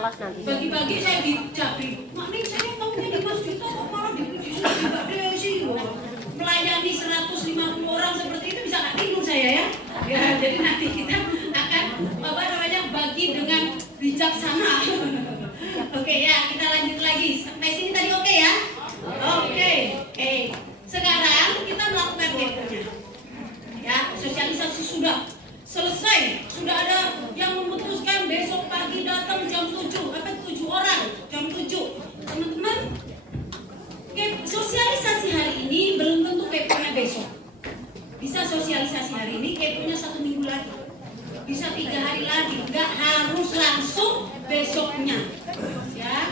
Pagi-pagi saya dicabri, Mak nih saya maunya di Mas Juta kok malah dipuji sama Mbak Desi. Melayani 150 orang seperti itu bisa nggak tidur saya ya? Ya, jadi nanti kita akan bagi dengan bijaksana. Oke ya, kita lanjut lagi. Sampai sini tadi oke ya? Oke. Sekarang kita melakukan keponya. Ya, sosialisasi sudah selesai. Sudah ada yang memutuskan besok pagi datang jam 7 orang, jam 7. Teman-teman, sosialisasi hari ini belum tentu keponya besok. Bisa sosialisasi hari ini, keponya 1 minggu lagi. Bisa 3 hari lagi, nggak harus langsung besoknya. Ya,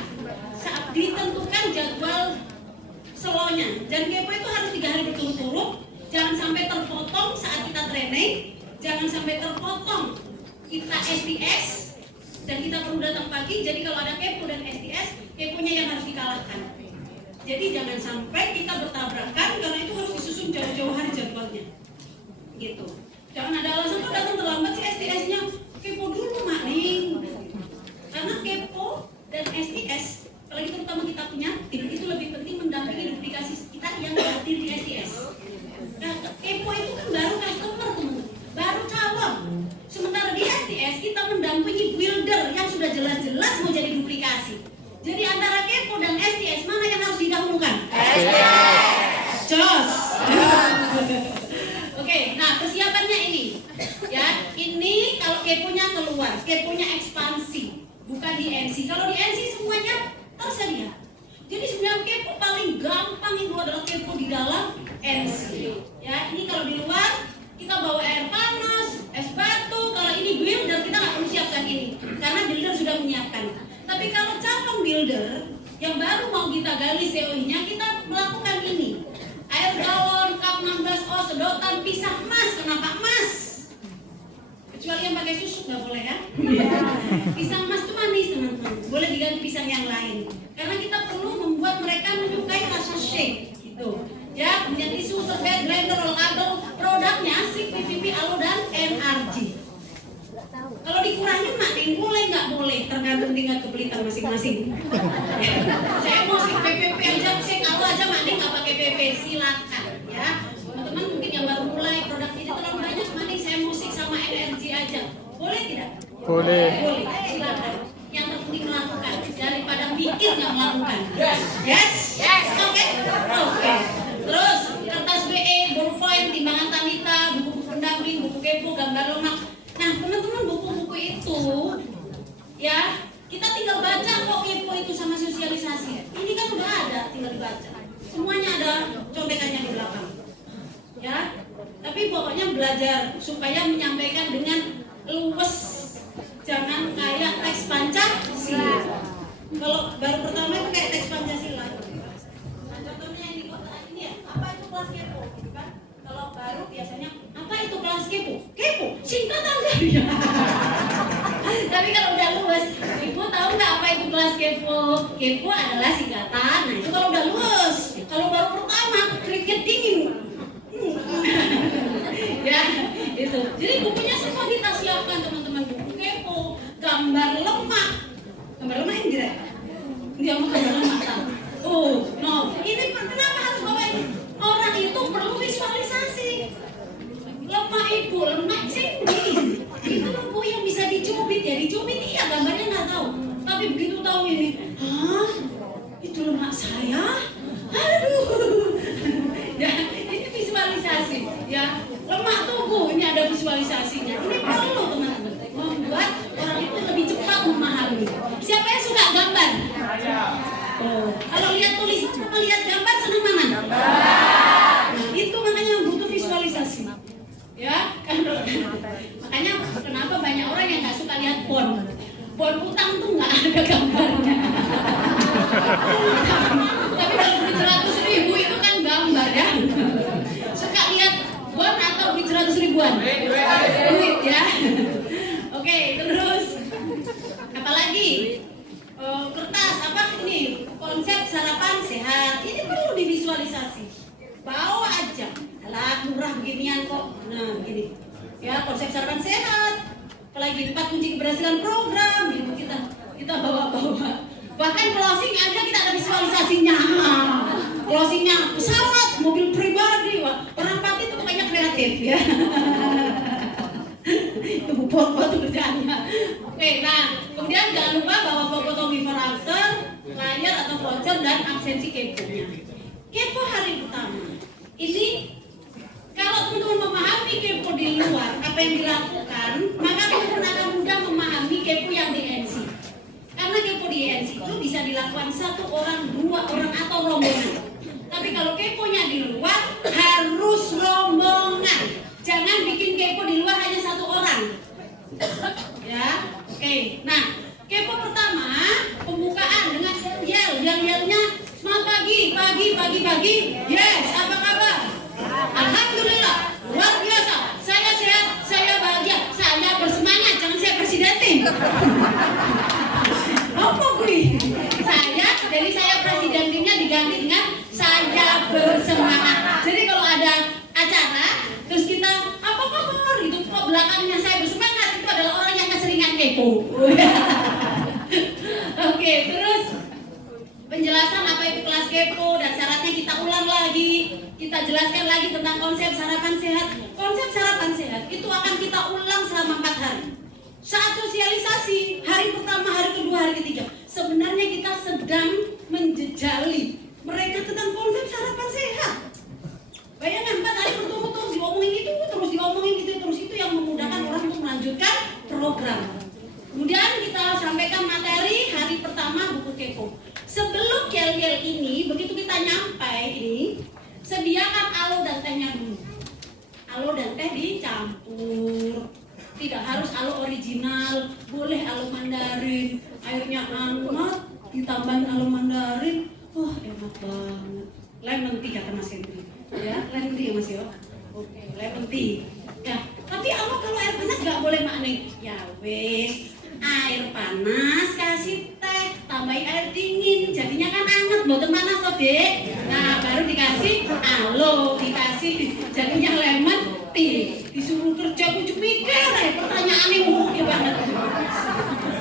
saat ditentukan jadwal slownya. Dan kepo itu harus 3 hari berturut-turut. Jangan sampai terpotong saat kita training. Jangan sampai terpotong kita STS dan kita perlu datang pagi. Jadi kalau ada kepo dan STS, keponya yang harus dikalahkan. Jadi jangan sampai kita bertabrakan karena itu harus disusun jauh-jauh hari jadwalnya. Gitu. Jangan ada alasan kok datang terlambat si STS-nya. Kepo dulu Mak Ning. Karena kepo dan STS, apalagi terutama kita punya tim, itu lebih penting mendampingi duplikasi kita yang hadir di STS. Nah, kepo itu kan baru customer teman-teman, baru calon. Sementara di STS kita mendampingi builder yang sudah jelas-jelas mau jadi duplikasi. Jadi antara kepo dan STS mana yang harus didahulukan? STS. Jos. Oke, nah persiapannya ini. Ya, ini kalau keponya keluar, keponya ekspansi, bukan di NC. Kalau di NC semuanya tersedia. Jadi sebenarnya kepo paling gampang itu adalah kepo di dalam NC. Ya, ini kalau di luar kita bawa air panas, es batu. Kalau ini builder kita nggak perlu siapkan ini, karena builder sudah menyiapkan. Tapi kalau calon builder yang baru mau kita gali COI-nya, kita melakukan ini. Air galon, cup 16 oz, sedotan, pisang emas. Kenapa emas? Kecuali yang pakai susu nggak boleh ya. Pisang emas itu manis teman-teman. Boleh diganti pisang yang lain. Karena kita perlu membuat mereka menyukai rasa shake gitu. Ya, kemudian tisu, serbet, blender, roll produknya SIG, PVP, ALO dan NRG. Kalau dikurangin Mak Ning boleh nggak boleh, tergantung tingkat kepelitan masing-masing. Saya mau SIG, PVP aja, SIG, ALO aja Mak Ning nggak pakai PP, silakan ya. Teman-teman mungkin yang baru mulai produk ini terlalu banyak, Mak Ning saya mau SIG sama NRG aja, boleh tidak? Boleh, silakan. Yang terpenting melakukan daripada mikir nggak melakukan. Yes. Oke. Terus kertas BE, ballpoint, timbangan Tanita, buku pendamping, buku kepo, gambar lemak. Nah teman-teman, buku-buku itu ya kita tinggal baca kok kepo itu sama sosialisasi. Ini kan udah ada, tinggal dibaca. Semuanya ada contekannya di belakang. Ya, tapi pokoknya belajar supaya menyampaikan dengan luwes. Jangan kayak teks Pancasila. Kalau baru pertama itu kayak teks Pancasila. Nah, contohnya yang di kotak ini ya, apa itu kelas kepo? Gitu kan? Kalau baru biasanya apa itu kelas kepo? Kepo, singkatan dari. Tapi kalau udah luwes, Ibu tahu nggak apa itu kelas kepo? Kepo adalah singkatan. Nah itu kalau udah luwes. Kalau baru pertama, keringet dingin. Ya, itu. Jadi bukunya semua kita siapkan teman-teman. Buku kepo, gambar lemak. Gambar lemak ini tidak? Dia mau gambar lemak tahu. Ini kenapa harus bawa ini? Orang itu perlu visualisasi. Lemak ibu, lemak tinggi. Itu buku yang bisa dicubit ya, dicubit iya gambarnya nggak tahu. Tapi begitu tahu ini, itu lemak saya. Aduh. Ya, ini visualisasi. Ya, lemak tubuh ini ada visualisasinya. Ini perlu teman-teman membuat orang itu lebih cepat memahami. Siapa yang suka gambar? Kalau lihat tulisan sama lihat gambar senang mana? Nah, itu makanya butuh visualisasi. Ya, makanya kenapa banyak orang yang nggak suka lihat bon utang tuh nggak ada gambarnya. Tapi kalau duit 100.000 itu kan gambar ya. Suka lihat bon atau duit 100.000-an? Duit ya. Oke, terus apalagi kertas apa ini konsep sarapan sehat ini perlu divisualisasi. Bawa aja. Alah murah beginian kok. Nah gini ya, konsep sarapan sehat. Apalagi 4 kunci keberhasilan program gitu kita kita bawa-bawa. Bahkan closing aja kita ada visualisasinya. Closingnya pesawat, mobil pribadi, wah, orang Pati itu pokoknya kreatif ya. Itu buat tuh kerjaannya. Oke, nah kemudian jangan lupa bawa foto before after, layar atau voucher dan absensi keponya. Kepo hari pertama. Ini kalau teman-teman memahami kepo di luar apa yang dilakukan, maka teman-teman akan mudah memahami kepo yang di NC. Karena kepo di NC itu bisa dilakukan 1 orang, 2 orang atau rombongan. Tapi kalau keponya di luar harus rombongan. Jangan bikin kepo di luar hanya 1 orang. Ya, oke. Nah, kepo pertama pembukaan dengan yel-yelnya semangat pagi. Yes, apa kabar? Alhamdulillah, luar biasa. Saya sehat, saya bahagia, saya bersemangat. Jangan saya presidentin. Apa gue? Jadi saya presidentinnya diganti dengan saya bersemangat. Jadi kalau ada acara, terus kita apa kabar? Itu kok belakangnya saya bersemangat, itu adalah orang yang keseringan kepo. Oke, terus penjelasan apa itu kelas kepo dan syaratnya kita ulang lagi. Kita jelaskan lagi tentang konsep sarapan sehat. Konsep sarapan sehat itu akan kita ulang selama 4 hari. Saat sosialisasi, hari pertama, hari kedua, hari ketiga, sebenarnya kita sedang menjejali mereka tentang konsep sarapan sehat. Bayangkan 4 hari berturut-turut diomongin itu, terus diomongin itu yang memudahkan orang untuk melanjutkan program. Kemudian kita sampaikan materi hari pertama buku kepo. Sebelum yel-yel ini, begitu kita nyampai ini, sediakan alo dan tehnya dulu. Alo dan teh dicampur. Tidak harus alo original, boleh alo Mandarin. Airnya hangat, ditambahin alo Mandarin. Wah, enak banget. Lemon tea kata Mas Hendri. Ya, lemon tea ya Mas yo. Oke, lemon tea. Ya, tapi apa kalau air panas nggak boleh Mak Neng? Ya wes, air panas kasih teh, tambahin air dingin, jadinya kan hangat, boten panas toh Dek. Nah, baru dikasih alo, dikasih jadinya lemon tea. Disuruh kerja kucuk mikir, pertanyaan yang mungkin banget.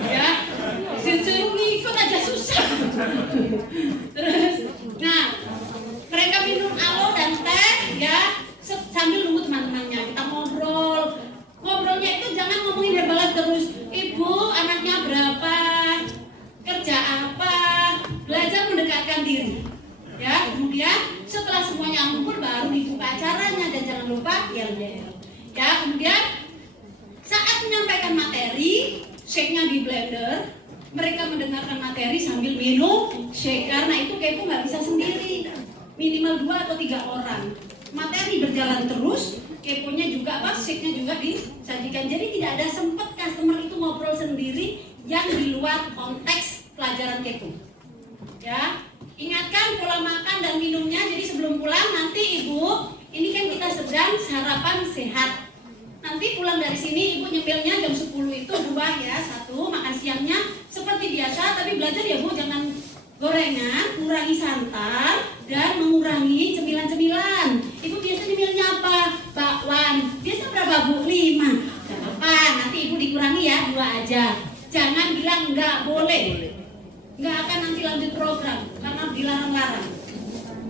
Ya, disuruh ngikut aja susah. Terus, nah, mereka minum alo dan teh, ya, sambil nunggu teman-temannya. Kita ngobrol. Ngobrolnya itu jangan ngomongin herbalan terus. Ibu, anaknya berapa? Kerja apa? Belajar mendekatkan diri. Ya, kemudian setelah semuanya ngumpul baru dibuka acaranya dan jangan lupa yel-yel. Ya, kemudian saat menyampaikan materi, shake-nya di blender, mereka mendengarkan materi sambil minum shake karena itu kepo nggak bisa sendiri, minimal 2 atau 3 orang. Materi berjalan terus, keponya juga apa, shake-nya juga disajikan. Jadi tidak ada sempat customer itu ngobrol sendiri yang di luar konteks pelajaran kepo. Ya, ingatkan pola makan dan minumnya. Jadi sebelum pulang nanti Ibu, ini kan kita sedang sarapan sehat. Nanti pulang dari sini Ibu nyemilnya jam 10 itu 2 ya, 1 makan siangnya seperti biasa, tapi belajar ya Bu, jangan gorengan, kurangi santan dan mengurangi cemilan-cemilan. Ibu biasa nyemilnya apa? Bakwan. Biasa berapa Bu? 5. Gak apa-apa, nanti Ibu dikurangi ya, 2 aja. Jangan bilang nggak boleh. Nggak akan nanti lanjut program karena dilarang-larang.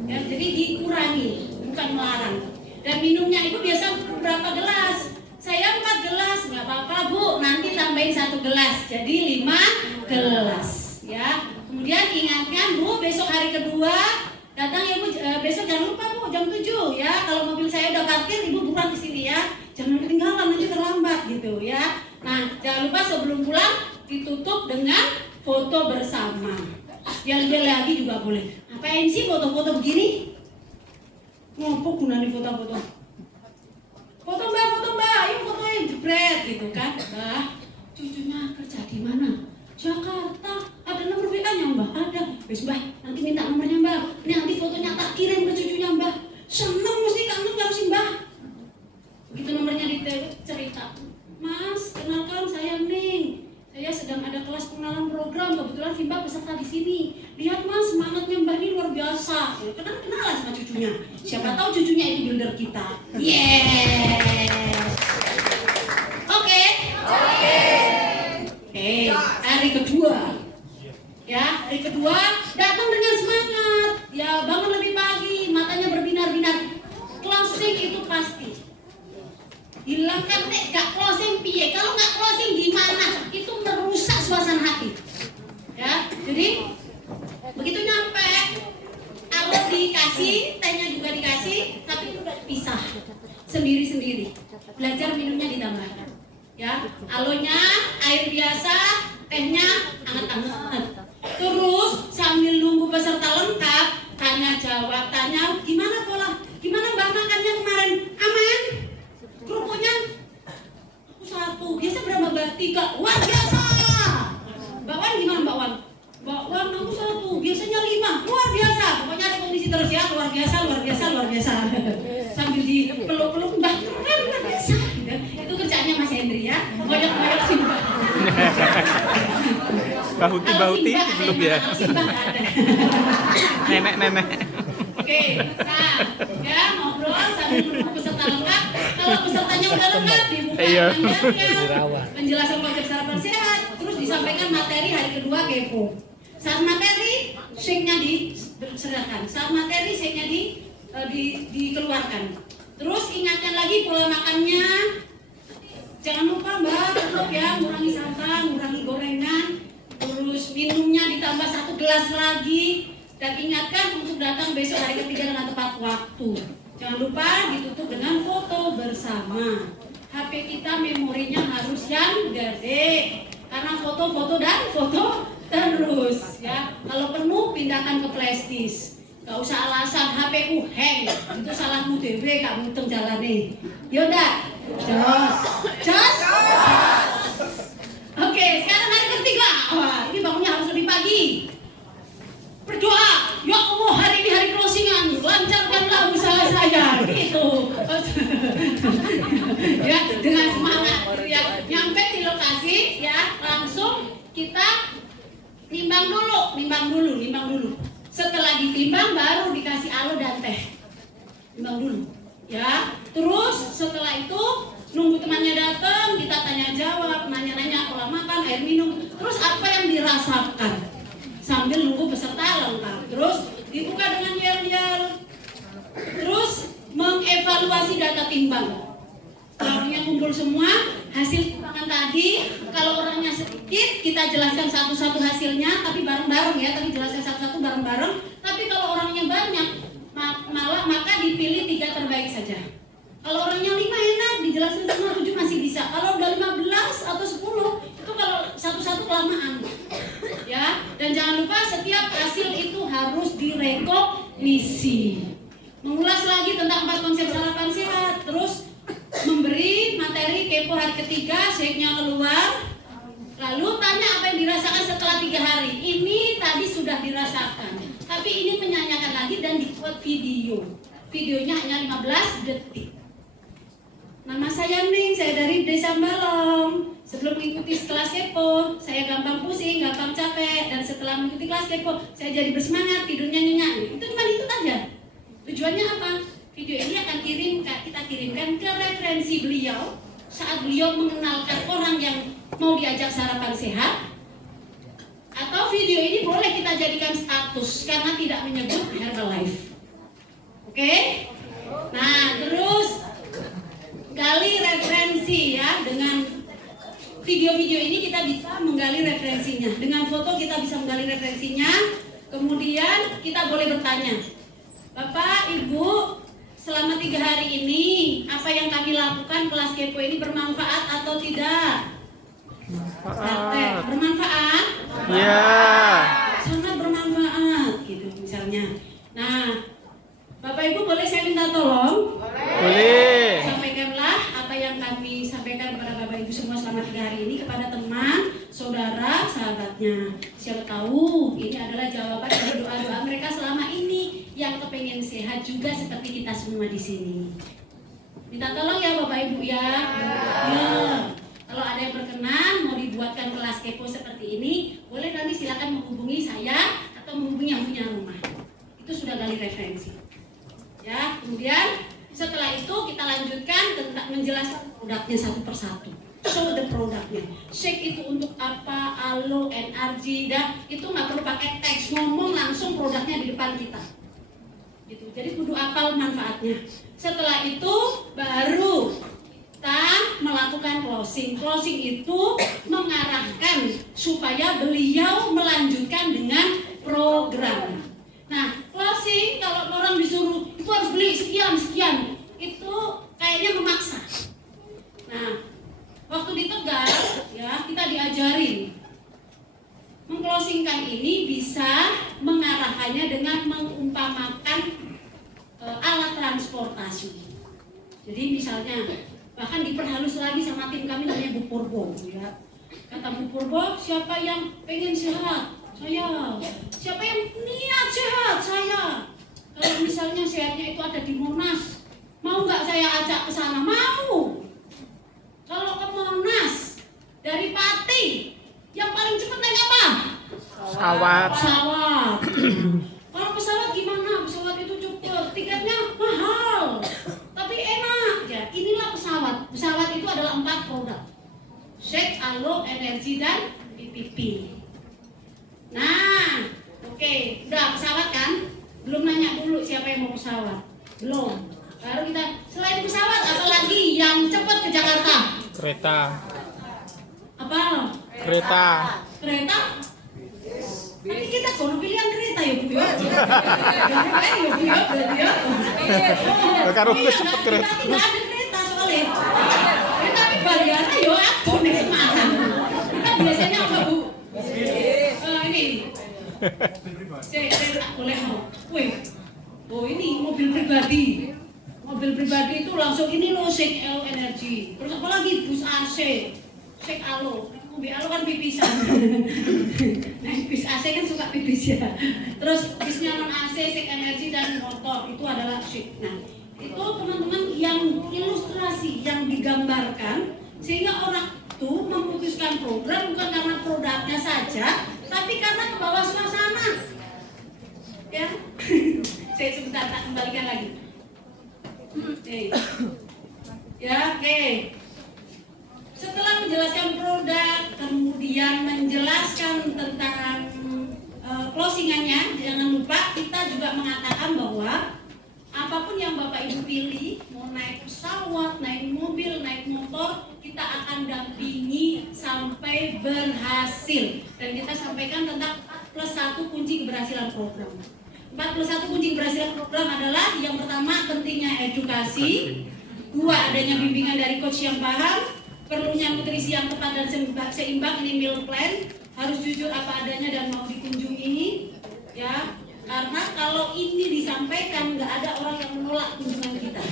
Ya, jadi dikurangi, bukan melarang. Dan minumnya Ibu biasa berapa gelas? Saya 4 gelas, nggak apa-apa Bu, nanti tambahin 1 gelas, jadi 5 gelas. Ya, kemudian ingatkan Bu, besok hari kedua datang ya Bu, besok jangan lupa Bu, jam 7 ya. Kalau mobil saya udah parkir, Ibu buruan ke sini ya. Jangan ketinggalan, nanti terlambat gitu ya. Nah, jangan lupa sebelum pulang ditutup dengan foto bersama. Yang lagi juga boleh. Apain sih foto-foto begini? Ngopo gunanya foto-foto? Foto mbak, ayo fotoin jebret gitu kan. Mbak, cucunya kerja di mana? Jakarta. Ada nomor WA-nya Mbak? Ada. Wes Mbak, nanti minta nomornya Mbak. Ini nanti fotonya tak kirim ke cucunya Mbak. Seneng mesti kangen gak sih Mbak? Begitu nomornya cerita. Mas, kenalkan saya Ning. Saya sedang ada kelas pengenalan program. Kebetulan si Mbak peserta di sini. Lihat Mas, semangatnya Mbak ini luar biasa. Kenalan sama cucunya. Siapa tahu cucunya itu builder kita. Yes. Oke. Hari kedua. Ya, hari kedua datang dengan semangat. Ya, bangun lebih pagi, matanya berbinar-binar. Closing itu pasti. Hilangkan gak closing piye. Kalau gak closing gimana? Itu merusak suasana hati. Ya, jadi begitu nyampe, kalau dikasih, tehnya juga dikasih, tapi itu udah pisah sendiri-sendiri. Belajar minumnya ditambah. Ya, alonya air biasa, tehnya hangat-hangat. Terus sambil nunggu peserta lengkap, tanya jawab, tanya gimana pola, gimana mbak makannya kemarin, aman? Kerupuknya aku 1, biasa berapa mbak? 3, luar biasa. Mbak Wan gimana mbak Wan? Mbak Wan aku 1, biasanya 5, luar biasa. Pokoknya ada kondisi terus ya, luar biasa, luar biasa, luar biasa. Sambil dipeluk-peluk, mbak keren, luar biasa. Itu kerjaannya Mas Hendri ya, ngoyak-ngoyak sih mbak. Bahuti belum ya? Nenek. Oke, nah ya ngobrol sambil menunggu peserta lengkap. Kalau pesertanya udah lengkap dibuka penjelasan konsep sarapan sehat, terus disampaikan materi hari kedua kepo. Saat materi shake-nya diserahkan, saat materi shake-nya dikeluarkan. Terus ingatkan lagi pola makannya. Jangan lupa mbak, tetap ya ngurangi santan, ngurangi gorengan. Terus minumnya ditambah 1 gelas lagi. Dan ingatkan untuk datang besok hari ketiga dengan tepat waktu. Jangan lupa ditutup dengan foto bersama. HP kita memorinya harus yang gede, karena foto-foto dan foto terus ya. Kalau penuh pindahkan ke flash disk. Gak usah alasan HP ku hang, itu salahmu dewe, kamu muter jalane. Yaudah, jos. Oke, sekarang hari ketiga. Wah, ini bangunnya harus lebih pagi. Berdoa, ya Allah hari ini hari closingan, lancarkanlah usaha saya. Gitu. Ya, dengan semangat. Ya, nyampe di lokasi, ya langsung kita nimbang dulu. Setelah ditimbang baru dikasih alo dan teh. Timbang dulu, ya. Terus setelah itu nunggu temannya datang, kita tanya jawab, nanya-nanya pola makan, air minum. Terus apa yang dirasakan sambil nunggu peserta lengkap. Terus dibuka dengan yel-yel. Terus mengevaluasi data timbang. Kalau orangnya kumpul semua, hasil timbangan tadi, kalau orangnya sedikit, kita jelaskan satu-satu hasilnya, tapi bareng-bareng ya, tapi jelaskan satu-satu bareng-bareng. Tapi kalau orangnya banyak, maka dipilih 3 terbaik saja. Kalau orangnya 5 enak, dijelaskan semua, 7 masih bisa. Kalau udah 15 atau 10, itu kalau satu-satu kelamaan. Ya, dan jangan lupa setiap hasil itu harus direkognisi. Mengulas lagi tentang 4 konsep sarapan sehat, terus memberi materi kepo hari ketiga, shake-nya keluar. Lalu tanya apa yang dirasakan setelah 3 hari. Ini tadi sudah dirasakan, tapi ini menyanyikan lagi dan dibuat video. Videonya hanya 15 detik. Nama saya Ning, saya dari Desa Balong. Sebelum mengikuti kelas kepo, saya gampang pusing, gampang capek. Dan setelah mengikuti kelas kepo, saya jadi bersemangat, tidurnya nyenyak. Itu cuma itu aja. Tujuannya apa? Video ini akan kita kirimkan ke referensi beliau saat beliau mengenalkan orang yang mau diajak sarapan sehat. Atau video ini boleh kita jadikan status karena tidak menyebut Herbalife. Oke? Nah, terus gali referensi ya. Dengan video-video ini kita bisa menggali referensinya. Dengan foto kita bisa menggali referensinya. Kemudian kita boleh bertanya, Bapak, Ibu, selama 3 hari ini apa yang kami lakukan kelas kepo ini bermanfaat atau tidak? Bermanfaat? Ya. Sangat bermanfaat gitu misalnya. Nah, Bapak Ibu boleh saya minta tolong? Boleh. Sampaikanlah apa yang kami sampaikan kepada Bapak Ibu semua selama 3 hari ini kepada teman, saudara, sahabatnya. Siapa tahu ini adalah jawaban dari doa-doa mereka selama ini yang kepengen sehat juga seperti kita semua di sini. Minta tolong ya Bapak Ibu ya. Ya. Kalau ada yang berkenan mau dibuatkan kelas kepo seperti ini, boleh nanti silakan menghubungi saya atau menghubungi yang punya rumah. Itu sudah gali referensi. Ya, kemudian setelah itu kita lanjutkan tentang menjelaskan produknya satu persatu. show the produknya. Shake itu untuk apa, alo, NRG, dan itu nggak perlu pakai teks, ngomong langsung produknya di depan kita. Gitu. Jadi kudu apal manfaatnya. Setelah itu baru kita melakukan closing. Closing itu mengarahkan supaya beliau melanjutkan dengan program. Nah, closing kalau orang disuruh itu harus beli sekian, itu kayaknya memaksa. Nah, waktu di Tegal ya kita diajarin mengclosingkan ini bisa mengarahkannya dengan mengumpamakan alat transportasi. Jadi misalnya bahkan diperhalus lagi sama tim kami namanya Bu Purbo ya. Kata Bu Purbo, siapa yang pengen sehat? Saya. Siapa yang niat sehat? Saya. Kalau misalnya sehatnya itu ada di Monas, mau nggak saya ajak ke sana? Mau. Kalau ke Monas dari Pati, yang paling cepat naik apa? Pesawat. Pesawat. Kalau pesawat gimana? Pesawat itu cepet, tiketnya mahal, tapi enak. Ya, inilah pesawat. Pesawat itu adalah 4 produk: Shake, Alo, Energi, dan PPP. Nah, oke, udah pesawat kan? Belum nanya dulu siapa yang mau pesawat. Belum. Baru kita selain pesawat apa lagi yang cepat ke Jakarta? Kereta. Apa? Kereta. Kereta? Tapi kita kono pilihan kereta ya Bu ya. Ya Bu ya berarti ya. Karo Iya, cepet kereta. Kita tidak ada kereta soalnya. Ya, tapi bayarnya ya aku nih mahal. Kita biasanya apa Bu? Ini. Saya tak boleh mau. Wih. Oh ini mobil pribadi. Mobil pribadi itu langsung ini loh Shake Alo Energi. Terus apa lagi bus AC, Shake Alo. Mobil Alo kan pipisan. Nah bis AC kan suka pipis ya. Terus bisnya non AC, Shake Energi dan motor itu adalah Shake. Nah itu teman-teman yang ilustrasi yang digambarkan sehingga orang tuh memutuskan program bukan karena produknya saja, tapi karena ke bawah suasana. Ya, saya sebentar tak kembalikan lagi. Ya, oke. Setelah menjelaskan produk, kemudian menjelaskan tentang closingannya, jangan lupa kita juga mengatakan bahwa apapun yang Bapak Ibu pilih, mau naik pesawat, naik mobil, naik motor, kita akan dampingi sampai berhasil. Dan kita sampaikan tentang 4+1 kunci keberhasilan program. 4+1 kunci keberhasilan program adalah yang pertama pentingnya edukasi, 2 adanya bimbingan dari coach yang paham, perlunya nutrisi yang tepat dan seimbang, ini meal plan, harus jujur apa adanya dan mau dikunjungi, ya. Karena kalau ini disampaikan nggak ada orang yang menolak kunjungan kita.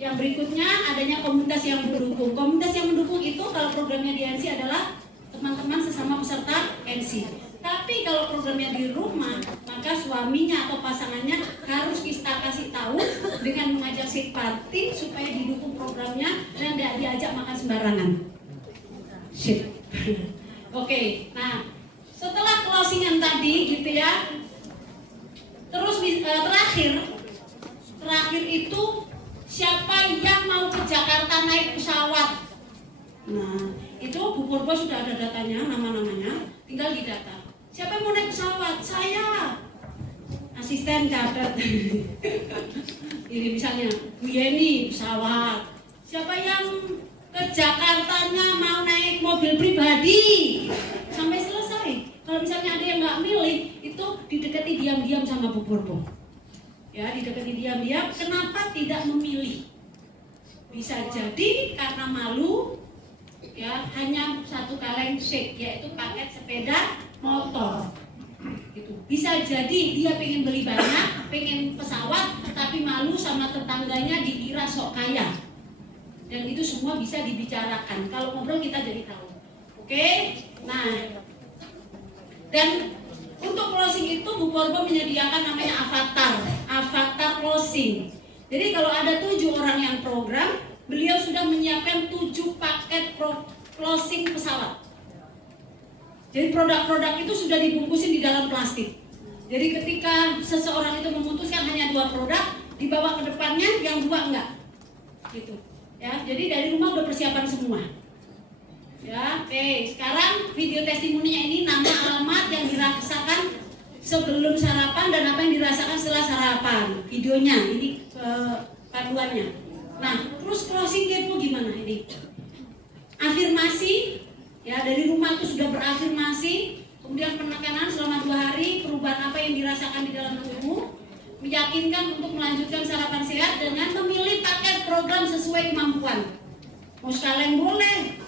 Yang berikutnya adanya komunitas yang mendukung. Komunitas yang mendukung itu kalau programnya di NC adalah teman-teman sesama peserta NC. Tapi kalau programnya di rumah, maka suaminya atau pasangannya harus kita kasih tahu dengan mengajak si party supaya didukung programnya dan tidak diajak makan sembarangan. Sip. Oke, nah setelah closingan tadi gitu ya, terus terakhir itu siapa yang mau ke Jakarta naik pesawat? Nah itu Bu Purbo sudah ada datanya, nama-namanya, tinggal didata. Siapa yang mau naik pesawat? Saya. Asisten catat. Ini misalnya Bu Yeni pesawat. Siapa yang ke Jakartanya mau naik mobil pribadi? Sampai selesai. Kalau misalnya ada yang nggak milih, itu didekati diam-diam sama Bu Purbo. Ya, didekati diam-diam. Kenapa tidak memilih? Bisa jadi karena malu. Ya, hanya satu kaleng shake, yaitu paket sepeda motor. Gitu. Bisa jadi dia pengen beli banyak, pengen pesawat, tapi malu sama tetangganya dikira sok kaya. Dan itu semua bisa dibicarakan. Kalau ngobrol kita jadi tahu. Oke? Nah, dan untuk closing itu Bu Purbo menyediakan namanya avatar closing. Jadi kalau ada 7 orang yang program, beliau sudah menyiapkan 7 paket closing pesawat. Jadi produk-produk itu sudah dibungkusin di dalam plastik. Jadi ketika seseorang itu memutuskan hanya 2 produk, dibawa ke depannya, yang 2 enggak. Gitu. Ya, jadi dari rumah udah persiapan semua. Ya, oke. Sekarang video testimoninya ini nama alamat yang dirasakan sebelum sarapan dan apa yang dirasakan setelah sarapan. Videonya ini panduannya. Nah, terus closing kepo gimana ini? Afirmasi, ya dari rumah itu sudah berafirmasi. Kemudian penekanan selama 2 hari, perubahan apa yang dirasakan di dalam tubuhmu, meyakinkan untuk melanjutkan sarapan sehat dengan memilih paket program sesuai kemampuan. Mau sekalian boleh,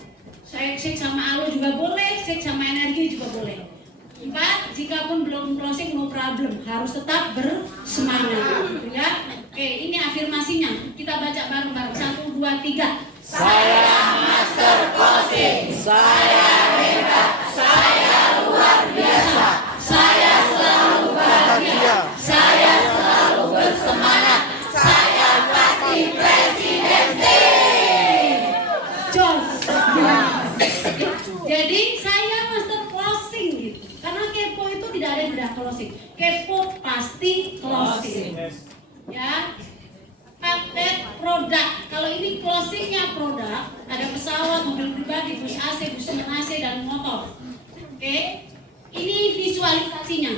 saya shake sama alo juga boleh, shake sama energi juga boleh. 4, jika pun belum closing no problem, harus tetap bersemangat, ya. Oke, ini afirmasinya, kita baca bareng-bareng. 1, 2, 3. Saya master closing, saya hebat, saya luar biasa, saya selalu bahagia, saya selalu bersemangat, saya pasti presiden. Jos. Jadi saya master closing gitu. Karena kepo itu tidak ada yang tidak closing. Kepo pasti closing. Ya. Paket produk. Kalau ini closingnya produk, ada pesawat, mobil pribadi, bus AC, bus AC dan motor. Oke. Ini visualisasinya.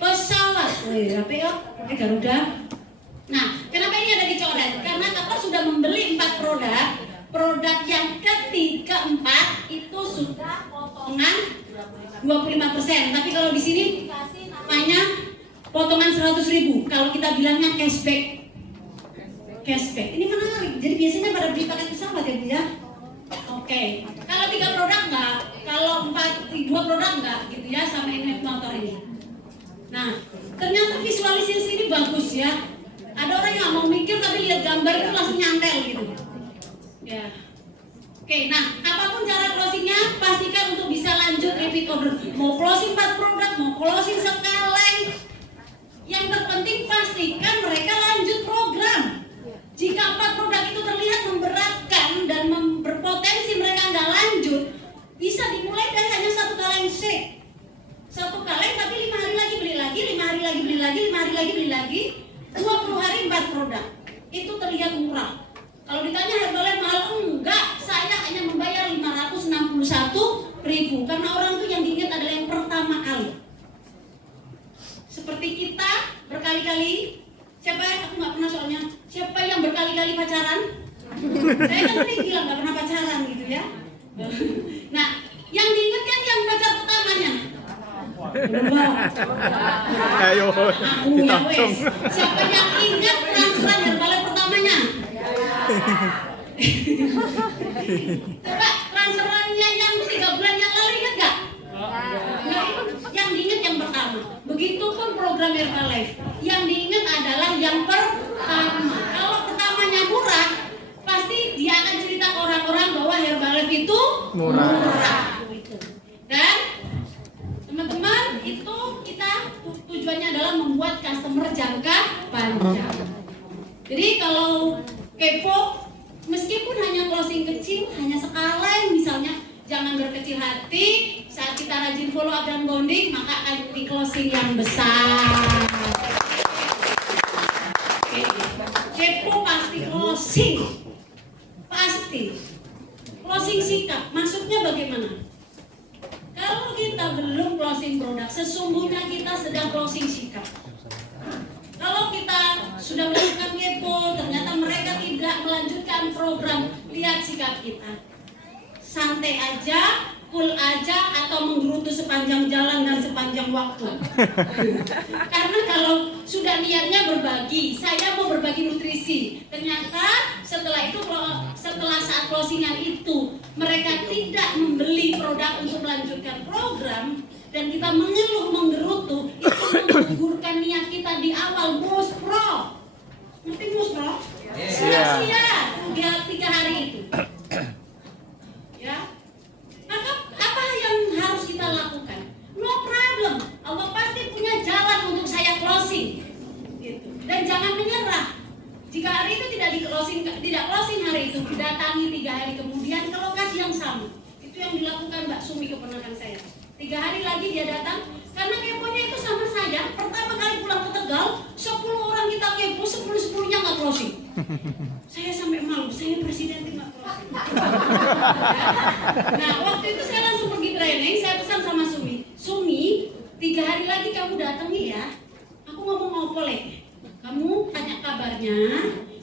Pesawat. Apa ya? Garuda. Nah, kenapa ini ada dicoret? Karena kapal sudah membeli 4 produk. Produk yang ketiga 4 itu sudah potongan 25%. Tapi kalau di sini dikasih namanya potongan 100.000. Kalau kita bilangnya cashback. Cashback. Ini menarik. Jadi biasanya pada beli paket pesawat ya Bu ya. Oke. Kalau 3 produk enggak, kalau 2 produk enggak gitu ya sama ini motor ini. Nah, ternyata visualisasi ini bagus ya. Ada orang yang mau mikir tapi lihat gambar itu langsung nyantel gitu. Ya. Oke, nah apapun cara closingnya pastikan untuk bisa lanjut repeat order. Mau closing 4 produk, mau closing sekaleng, yang terpenting pastikan mereka lanjut program. Jika 4 produk itu terlihat memberatkan dan berpotensi mereka nggak lanjut, bisa dimulai dari hanya 1 kaleng shake. 1 kaleng tapi 5 hari lagi beli lagi, 5 hari lagi beli lagi, 5 hari lagi beli lagi, 20 hari 4 produk. Itu terlihat murah. Kalau ditanya Herbalife mahal, enggak, saya hanya membayar 561.000 karena orang itu yang diingat adalah yang pertama kali. Seperti kita berkali-kali, siapa yang aku nggak pernah soalnya, siapa yang berkali-kali pacaran? Saya kan tadi bilang nggak pernah pacaran gitu ya. Nah, yang diingat kan yang pacar pertamanya. Ayo, Aku ya ditonton. wes. Siapa yang ingat transferan Herbalife pertamanya? Coba transferannya yang 3 bulan yang lalu ingat gak? Nggak, yang diingat yang pertama. Begitupun program Herbalife. Yang diingat adalah yang pertama. Kalau pertamanya murah, pasti dia akan cerita ke orang-orang bahwa Herbalife itu murah. Dan teman-teman, itu kita tujuannya adalah membuat customer jangka panjang. Jadi kalau kepo, meskipun hanya closing kecil, hanya sekaleng misalnya, jangan berkecil hati. Saat kita rajin follow up dan bonding, maka akan di closing yang besar. Oke. Kepo pasti closing, pasti closing sikap. Maksudnya bagaimana? Kalau kita belum closing produk, sesungguhnya kita sedang closing sikap. Kalau kita sudah melakukan kepo, ternyata mereka tidak melanjutkan program, lihat sikap kita. Santai aja, cool aja, atau menggerutu sepanjang jalan dan sepanjang waktu. Karena kalau sudah niatnya berbagi, saya mau berbagi nutrisi. Ternyata setelah saat closingan itu, mereka tidak membeli produk untuk melanjutkan program, dan kita mengeluh menggerutu, itu menggugurkan niat kita di awal. Muspro, ngerti muspro? Sia-sia 3 hari itu. Ya, maka apa yang harus kita lakukan? No problem, Allah pasti punya jalan untuk saya closing. Gitu. Dan jangan menyerah. Jika hari itu tidak closing hari itu, didatangi 3 hari kemudian ke lokasi yang sama. Itu yang dilakukan Mbak Sumi, keponakan saya. 3 hari lagi dia datang, karena keponya itu sama saya. Pertama kali pulang ke Tegal, 10 orang kita kepo, 10-10-nya nggak closing. Saya sampai malu, saya presiden tim nggak closing. Nah waktu itu saya langsung pergi training, saya pesan sama Sumi, 3 hari lagi kamu datangi ya. Aku ngomong opole, kamu tanya kabarnya,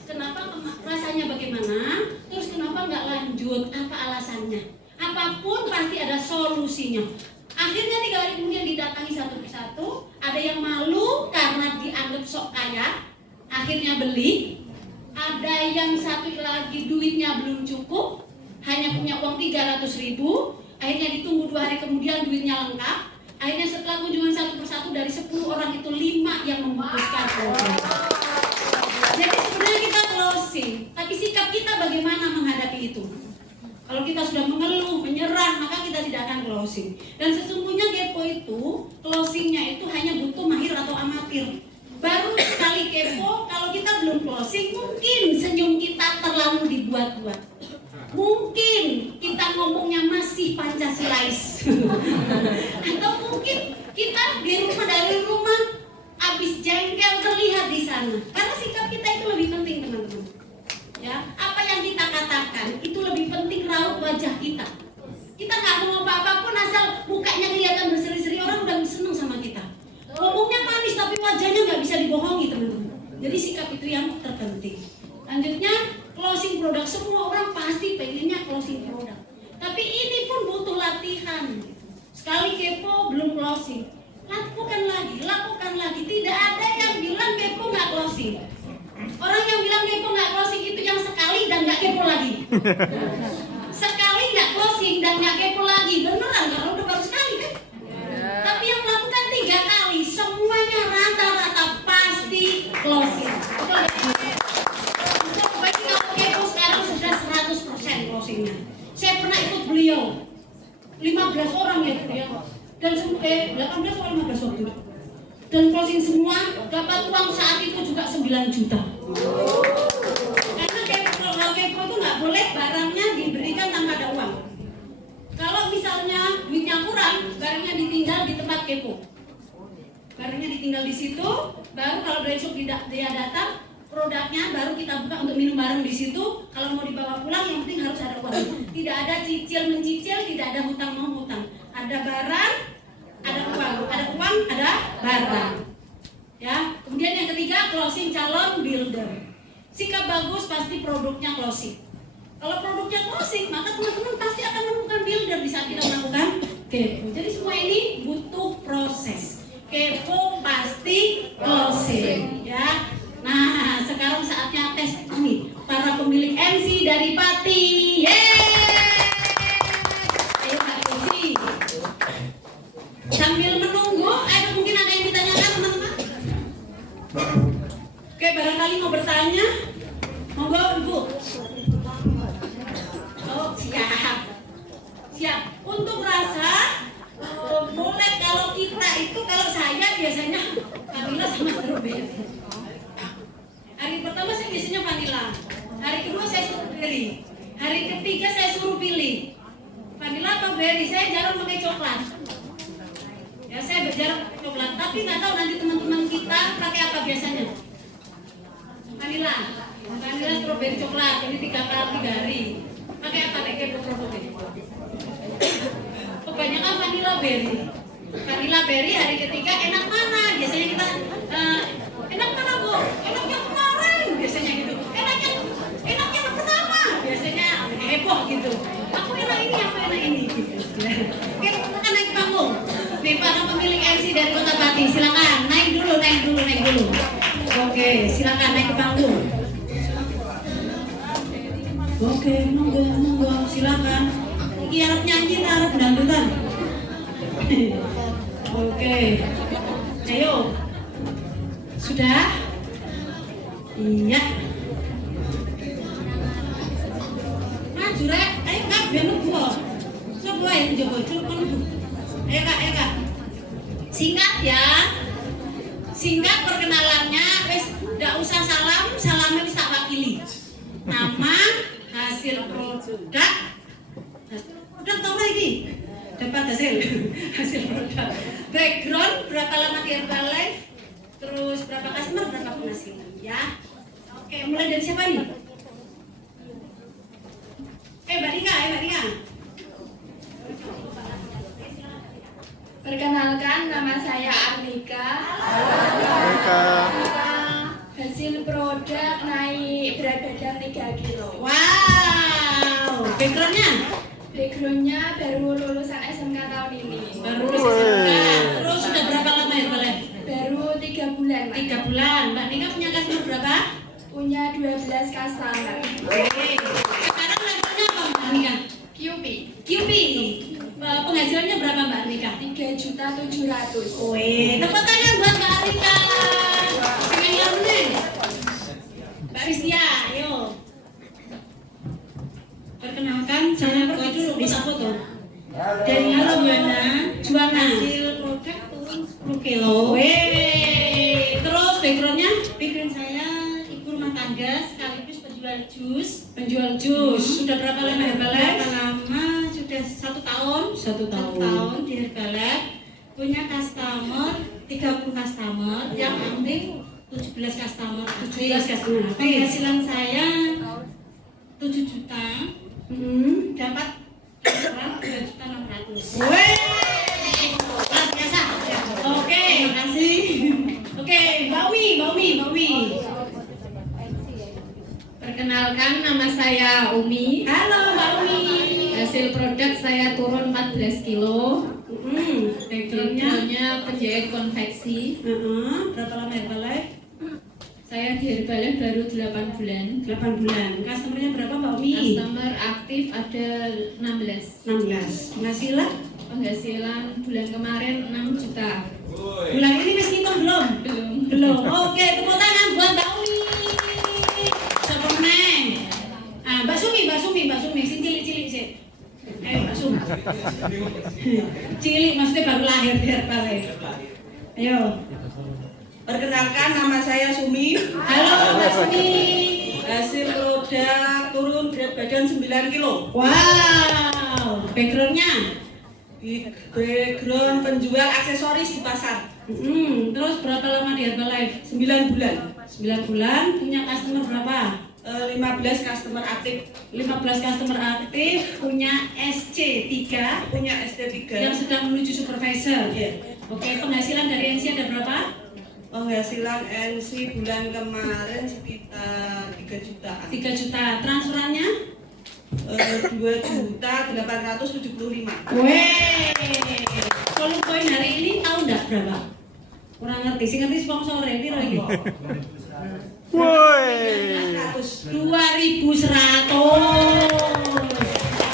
kenapa rasanya bagaimana, terus kenapa nggak lanjut, apa alasannya. Apapun pasti ada solusinya. Akhirnya 3 hari kemudian didatangi satu persatu. Ada yang malu karena dianggap sok kaya, akhirnya beli. Ada yang satu lagi duitnya belum cukup, hanya punya uang 300.000. Akhirnya ditunggu 2 hari kemudian duitnya lengkap. Akhirnya setelah kunjungan satu persatu dari 10 orang itu 5 yang memutuskan closing. Jadi sebenarnya kita closing, tapi sikap kita bagaimana menghadapi itu? Kalau kita sudah mengeluh, menyerah, maka kita tidak akan closing. Dan sesungguhnya kepo itu, closingnya itu hanya butuh mahir atau amatir. Baru sekali kepo, kalau kita belum closing, mungkin senyum kita terlalu dibuat-buat. Mungkin kita ngomongnya masih Pancasilais. Atau mungkin kita dari rumah habis jengkel terlihat di sana. Karena sikap kita itu lebih penting, teman-teman. Ya, apa yang kita katakan itu lebih penting raut wajah kita. Kita nggak mau apa-apapun asal mukanya kelihatan berseri-seri, orang udah seneng sama kita. Ngomongnya manis tapi wajahnya nggak bisa dibohongi, teman-teman. Jadi sikap itu yang terpenting. Lanjutnya closing produk, semua orang pasti pengennya closing produk. Tapi ini pun butuh latihan. Sekali kepo belum closing, lakukan lagi. Tidak ada yang bilang kepo nggak closing. Orang yang bilang kepo nggak closing itu yang sekali dan nggak kepo lagi. Sekali nggak closing dan nggak kepo lagi, beneran kalau udah baru sekali kan? Tapi yang melakukan 3 kali, semuanya rata-rata pasti closing. Berarti kalau kepo sekarang sudah 100% closingnya. Saya pernah ikut beliau, 15 orang ya beliau, dan 18 atau 15 waktu itu. Dan closing semua, dapat uang saat itu juga 9 juta. Karena kalau kepo itu nggak boleh barangnya diberikan tanpa ada uang. Kalau misalnya duitnya kurang, barangnya ditinggal di tempat kepo. Barangnya ditinggal di situ, baru kalau besok dia datang, produknya baru kita buka untuk minum bareng di situ. Kalau mau dibawa pulang, yang penting harus ada uang. Tidak ada cicil mencicil, tidak ada hutang menghutang. Ada barang, ada uang, ada barang. Ya, kemudian yang ketiga closing calon builder. Sikap bagus pasti produknya closing. Kalau produknya closing, maka teman-teman pasti akan menemukan builder di saat kita melakukan kepo. Jadi semua ini butuh proses. Kepo pasti closing, ya. Nah, sekarang saatnya tes ini para pemilik MC dari Pati. Yeay! Ayo Kak Lucy. Sambil menunggu, mungkin ada yang ditanyakan teman-teman. Oke, barangkali mau bertanya, monggo Ibu. Oh, siap. Untuk rasa, boleh kalau kita itu, kalau saya biasanya vanilla sama strawberry. Hari pertama saya biasanya vanilla, hari kedua saya strawberry, hari ketiga saya suruh pilih vanilla atau berry. Saya jarang pakai coklat. Ya, saya jarang pakai coklat, tapi nggak tahu nanti teman-teman kita pakai apa biasanya. Vanilla, strawberry, coklat. Ini 3 hari. Pakai apa nih produknya? Kebanyakan vanilla berry hari ketiga enak mana? Biasanya kita enak mana Bu? Enak yang kemarin biasanya gitu. Enak yang pertama biasanya heboh gitu. Aku enak ini gitu. Oke, kita naik ke panggung. Nih para pemilik MC dari Kota Pati, silakan naik dulu. Oke, silakan naik ke panggung. Oke, monggo, silakan. Iki arep nyanyi ta arep dangdutan? Oke. Ayo. Sudah? Iya. Maju rek. Ayo Kak, biar nunggu. Coba ae njogo, coba nunggu. Ayo Kak. Singkat ya. Singkat perkenalannya, wis ndak usah salamnya wis tak wakili. Nama, hasil produk tau lagi dapat hasil produk, background, berapa lama di Herbalife, terus berapa customer, berapa penghasilan ya. Oke, mulai dari siapa nih? Mbak Nika, Mbak Nika. Perkenalkan, nama saya Arnika. Mereka Hasil produk naik berat badan 3 kilo. Wow, backgroundnya? Backgroundnya baru lulusan SMK tahun ini. Baru lulus SMK. Terus sudah berapa lama ya boleh? Baru 3 bulan. Mbak. 3 bulan. Mbak Nika punya customer berapa? Punya 12 customer. Oke. Sekarang levelnya apa Mbak Nika? QP QP. Penghasilannya berapa Mbak Nika? 3.700.000. Wih, tepuk tangan buat Mbak Nika. Pengen yang nih. Mbak Rizia, ayo. Perkenalkan, saya pergi dulu bisa foto. Dari Juana, hasil produk turun 10 kilo. Wih, terus backgroundnya? Background saya ibu rumah tangga sekaligus penjual jus. Penjual jus. Sudah berapa lama Herbalife? Berapa lama? Sudah 1 tahun. 1 tahun di Herbalife. Punya customer 30 customer yang aktif 17 customer. 17 customer. Penghasilan saya 7 juta. Dapat kurang 3.600.000. Wih, luar biasa. Oke, terima kasih. Oke, Mbak Umi. Perkenalkan, nama saya Umi. Halo Mbak Umi. Hasil produk saya turun 14 kilo. Backgroundnya penjahit konveksi. Berapa lama Herbalife? Saya di Herbalife baru 8 bulan. 8 bulan. Customernya berapa Mbak Umi? Customer aktif ada 16. 16. Penghasilan? Penghasilan bulan kemarin 6 juta. Bulan ini masih ngitung belum? Belum. Oke, tepuk tangan buat Mbak Umi. Sepeneng. Ah, Mbak Sumi, sing cilik-cilik sih. Ayo Mbak Sumi. Cilik maksudnya baru lahir di Herbalife. Ayo. Perkenalkan, nama saya Sumi. Halo Mbak Sumi. Hasil produk turun berat badan 9 kilo. Wow. Backgroundnya? Background penjual aksesoris di pasar. Terus berapa lama di Herbalife? 9 bulan. 9 bulan. Punya customer berapa? 15 customer aktif. 15 customer aktif. Punya SC3. Punya ST3. Yang sedang menuju supervisor. Iya. Oke, penghasilan dari NC ada berapa? Penghasilan NC bulan kemarin sekitar 3 juta. 3 juta. Transferannya? 2.875.000. Weh. Kalau poin hari ini tahu nggak berapa? Kurang ngerti. Sih ngerti sponsor ya, piro iki? woi. 100. 2.100.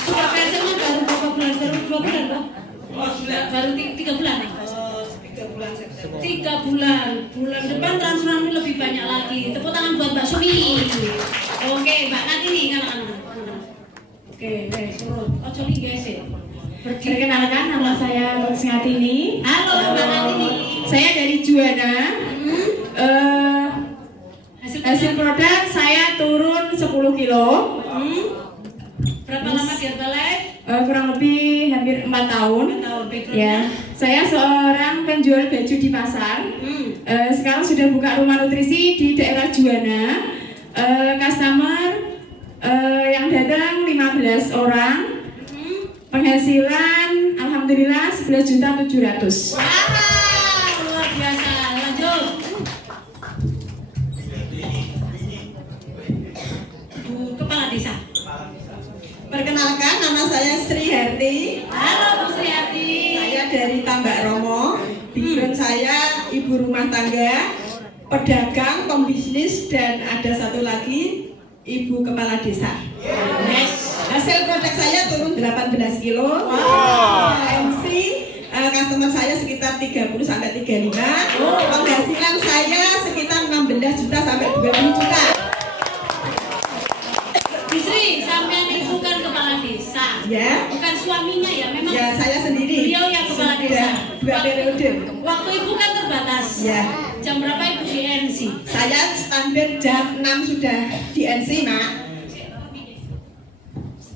Supervisornya baru berapa bulan? Baru 2 bulan kok? Baru 3 bulan. 3 bulan September. 3 bulan. Bulan depan transferanmu lebih banyak lagi. Tepuk tangan buat Mbak Sumi. Oke, Mbak Natini kan. Oke, surut. Ojo nih guys ya. Perkenalkan, nama saya Rosingatini. Halo Mbak Natini. Saya dari Juana. Hasil produk saya turun 10 kilo. Berapa lama di Herbalife? Kurang lebih hampir 4 tahun. 4 tahun. Backgroundnya? Ya, saya seorang penjual baju di pasar. Sekarang sudah buka rumah nutrisi di daerah Juana. Customer yang datang 15 orang. Penghasilan alhamdulillah 11.700.000. Wow, luar biasa. Lanjut. Bu Kepala Desa. Perkenalkan, nama saya Sri Herti. Halo Bu Sriati. Saya dari Tambak Romo. Background saya ibu rumah tangga, pedagang, pembisnis, dan ada satu lagi ibu kepala desa. Yes. Hasil produk saya turun 18 kilo. MC customer saya sekitar 30 sampai 35. Penghasilan saya sekitar 16 juta sampai 20 juta. Bisri, sampean itu bukan kepala desa. Ya. Bukan suaminya ya, memang. Ya, saya sendiri. Beliau yang kepala desa. Sudah 2 periode. Waktu ibu kan terbatas. Ya. Jam berapa ibu di NC? Saya standar jam 6 sudah di NC, Mak.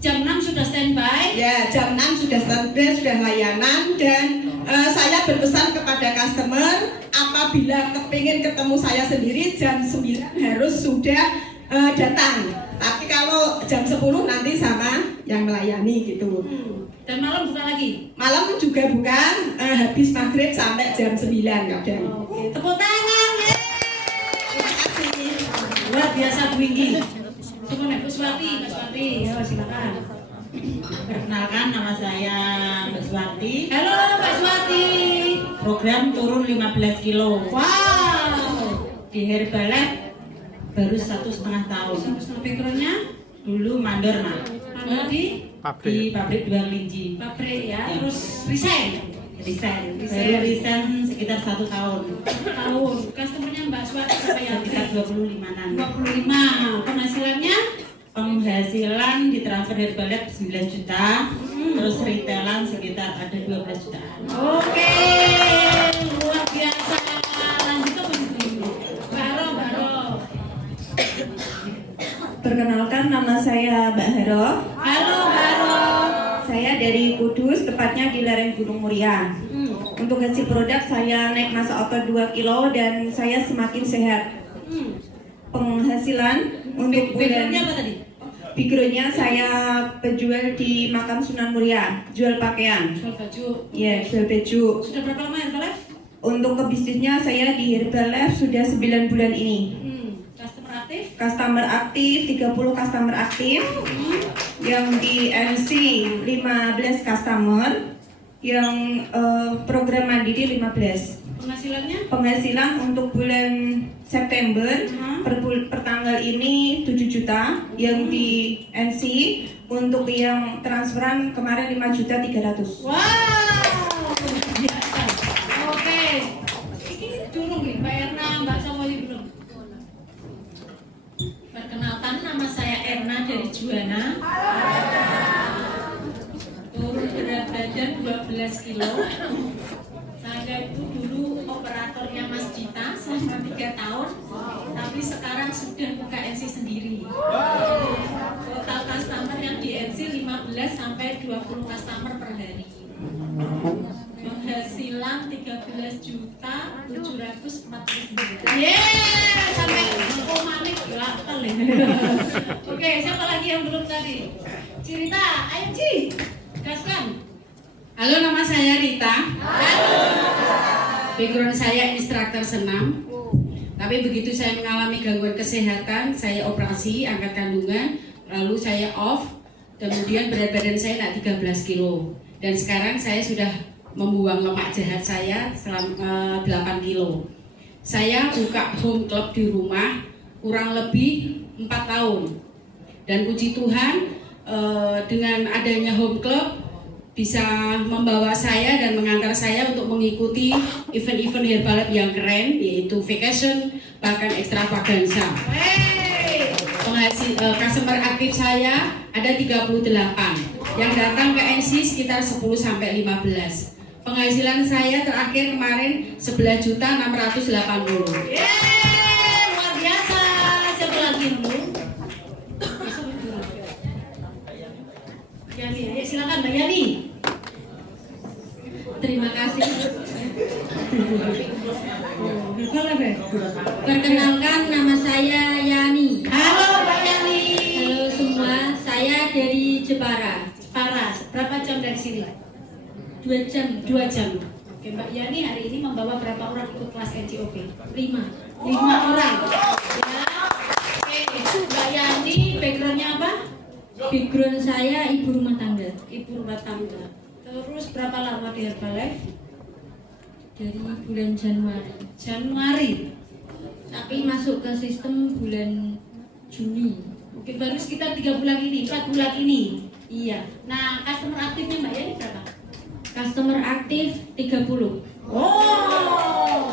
Jam 6 sudah standby. Ya, jam 6 sudah standby, sudah layanan, dan saya berpesan kepada customer, apa apabila kepingin ketemu saya sendiri jam 9 harus sudah datang. Tapi kalau jam 10 nanti sama yang melayani gitu. Dan malam buka lagi? Malam juga bukan, habis maghrib sampai jam 9 kadang. Oke, tepuk tangan ya. Terima kasih. Luar biasa Bu Inggi. Coba nih, Bu Swati, ya silakan. Perkenalkan, nama saya Mbak Swati. Halo Mbak Swati. Program turun 15 kilo. Wow. Di Herbalife baru 1,5 tahun. Backgroundnya Dulu mandor, Mak. mana di Di pabrik 2 kelinci. pabrik ya, Ya. terus resign. Resign. Baru resign sekitar 1 tahun. Tahun. Customernya Mbak Swati berapa ya? Sekitar 25-an. 25. Penghasilannya? Penghasilan di transfer Herbalife 9 juta. Terus retailan sekitar ada 12 jutaan. Oke, luar biasa. Lanjut ke Bu Haro. Perkenalkan, nama saya Mbak Hero. Halo Haro. Saya dari Kudus, tepatnya di lereng Gunung Muria. Untuk hasil produk saya naik massa otot 2 kilo dan saya semakin sehat. Penghasilan untuk Backgroundnya bulan apa tadi? backgroundnya saya penjual di Makam Sunan Muria, jual pakaian. Jual baju. Ya, jual baju. Sudah berapa lama Herbalife? Untuk ke bisnisnya saya di Herbalife sudah 9 bulan ini. Customer aktif? Customer aktif, 30 customer aktif. Yang di MC 15 customer. Yang program mandiri 15. Penghasilannya? Penghasilan untuk bulan September per tanggal ini 7 juta. Yang di NC untuk yang transferan kemarin 5.300.000. Wow, biasa. Oke, ini durung nih, Mbak Erna, Mbak Samoyi belum. Perkenalkan, nama saya Erna dari Juwana. Turun berat badan 12 kilo. Saya itu dulu operatornya Mas Dita selama 3 tahun, tapi sekarang sudah buka NC sendiri. Total customer yang di NC 15 sampai 20 customer per hari. Penghasilan 13.749.000. Yeah, sampai manik gatel ya. Oke, siapa lagi yang belum tadi? Cerita, ayo Ci, gaskan. Halo, nama saya Rita. Background saya instruktur senam. Tapi begitu saya mengalami gangguan kesehatan, saya operasi angkat kandungan, lalu saya off, kemudian berat badan saya naik 13 kilo. Dan sekarang saya sudah membuang lemak jahat saya selama 8 kilo. Saya buka home club di rumah kurang lebih 4 tahun. Dan puji Tuhan, dengan adanya home club bisa membawa saya dan mengantar saya untuk mengikuti event-event Herbalife yang keren, yaitu vacation, bahkan extravaganza. Customer aktif saya ada 38 yang datang ke NC sekitar 10-15. Penghasilan saya terakhir kemarin 11.680.000. Luar biasa. Siapa lagi Bu? Yani, ya silakan Mbak Yani. Terima kasih. Perkenalkan, nama saya Yani. halo Mbak Yani. Halo semua, saya dari Jepara. Paras, berapa jam dari sini? 2 jam. 2 jam. Oke, Mbak Yani hari ini membawa berapa orang ikut kelas NCOP? 5. 5 orang. Ya. Oke, Mbak Yani backgroundnya apa? Background saya ibu rumah tangga. Ibu rumah tangga. Terus berapa lama di Herbalife? Dari bulan Januari. Januari. Tapi masuk ke sistem bulan Juni. Oke, baru sekitar 3 bulan ini, 4 bulan ini. Iya. Nah, customer aktifnya Mbak Yani berapa? Customer aktif 30. Oh.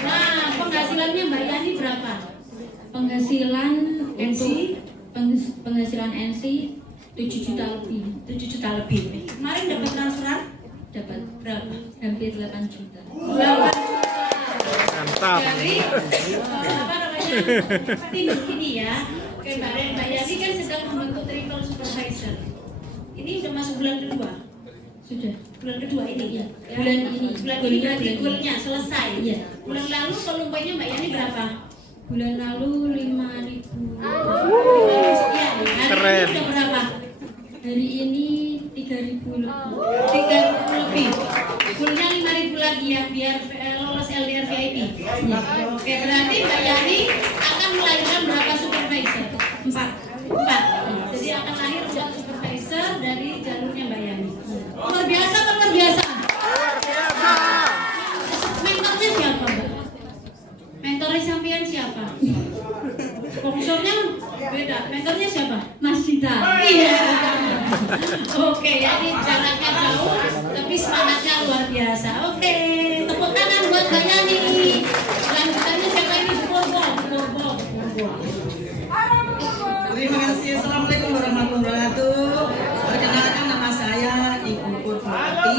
Nah, penghasilannya Mbak Yani berapa? Penghasilan NC? Penghasilan NC 7 juta lebih. 7 juta lebih. Kemarin dapat transferan Dapat berapa? hampir 8 juta. 8 juta. Mantap. Dari apa namanya? Tim ini ya. Oke, Mbak Yani kan sedang membentuk triple supervisor. Ini udah masuk bulan kedua. Sudah. Bulan kedua ini Iya. ya. Bulan ini. Bulan ini berarti goalnya selesai. Iya. Bulan lalu volumpenya Mbak Yani berapa? Bulan lalu 5.000. Sekian. Hari Keren. ini sudah berapa? Hari ini 3.000 lebih. 3.000 lebih. Goalnya 5.000 lagi ya biar lolos LDR VIP. Iya. Oke, berarti Mbak Yani akan melahirkan berapa supervisor? 4. Jadi akan lahir 4 supervisor dari jalurnya Mbak Yani. Luar biasa apa luar biasa? Luar biasa. Mentornya siapa, Mbak? Mentornya sampean siapa? Sponsornya beda. Mentornya siapa? Mas Dita. Iya. Oke, ya ini jaraknya jauh, tapi semangatnya luar biasa. Oke, tepuk tangan buat Mbak Yani. Lanjutannya siapa ini? Borbo. Terima kasih. Assalamualaikum warahmatullahi wabarakatuh. Perkenalkan nama saya Ibu Purwati.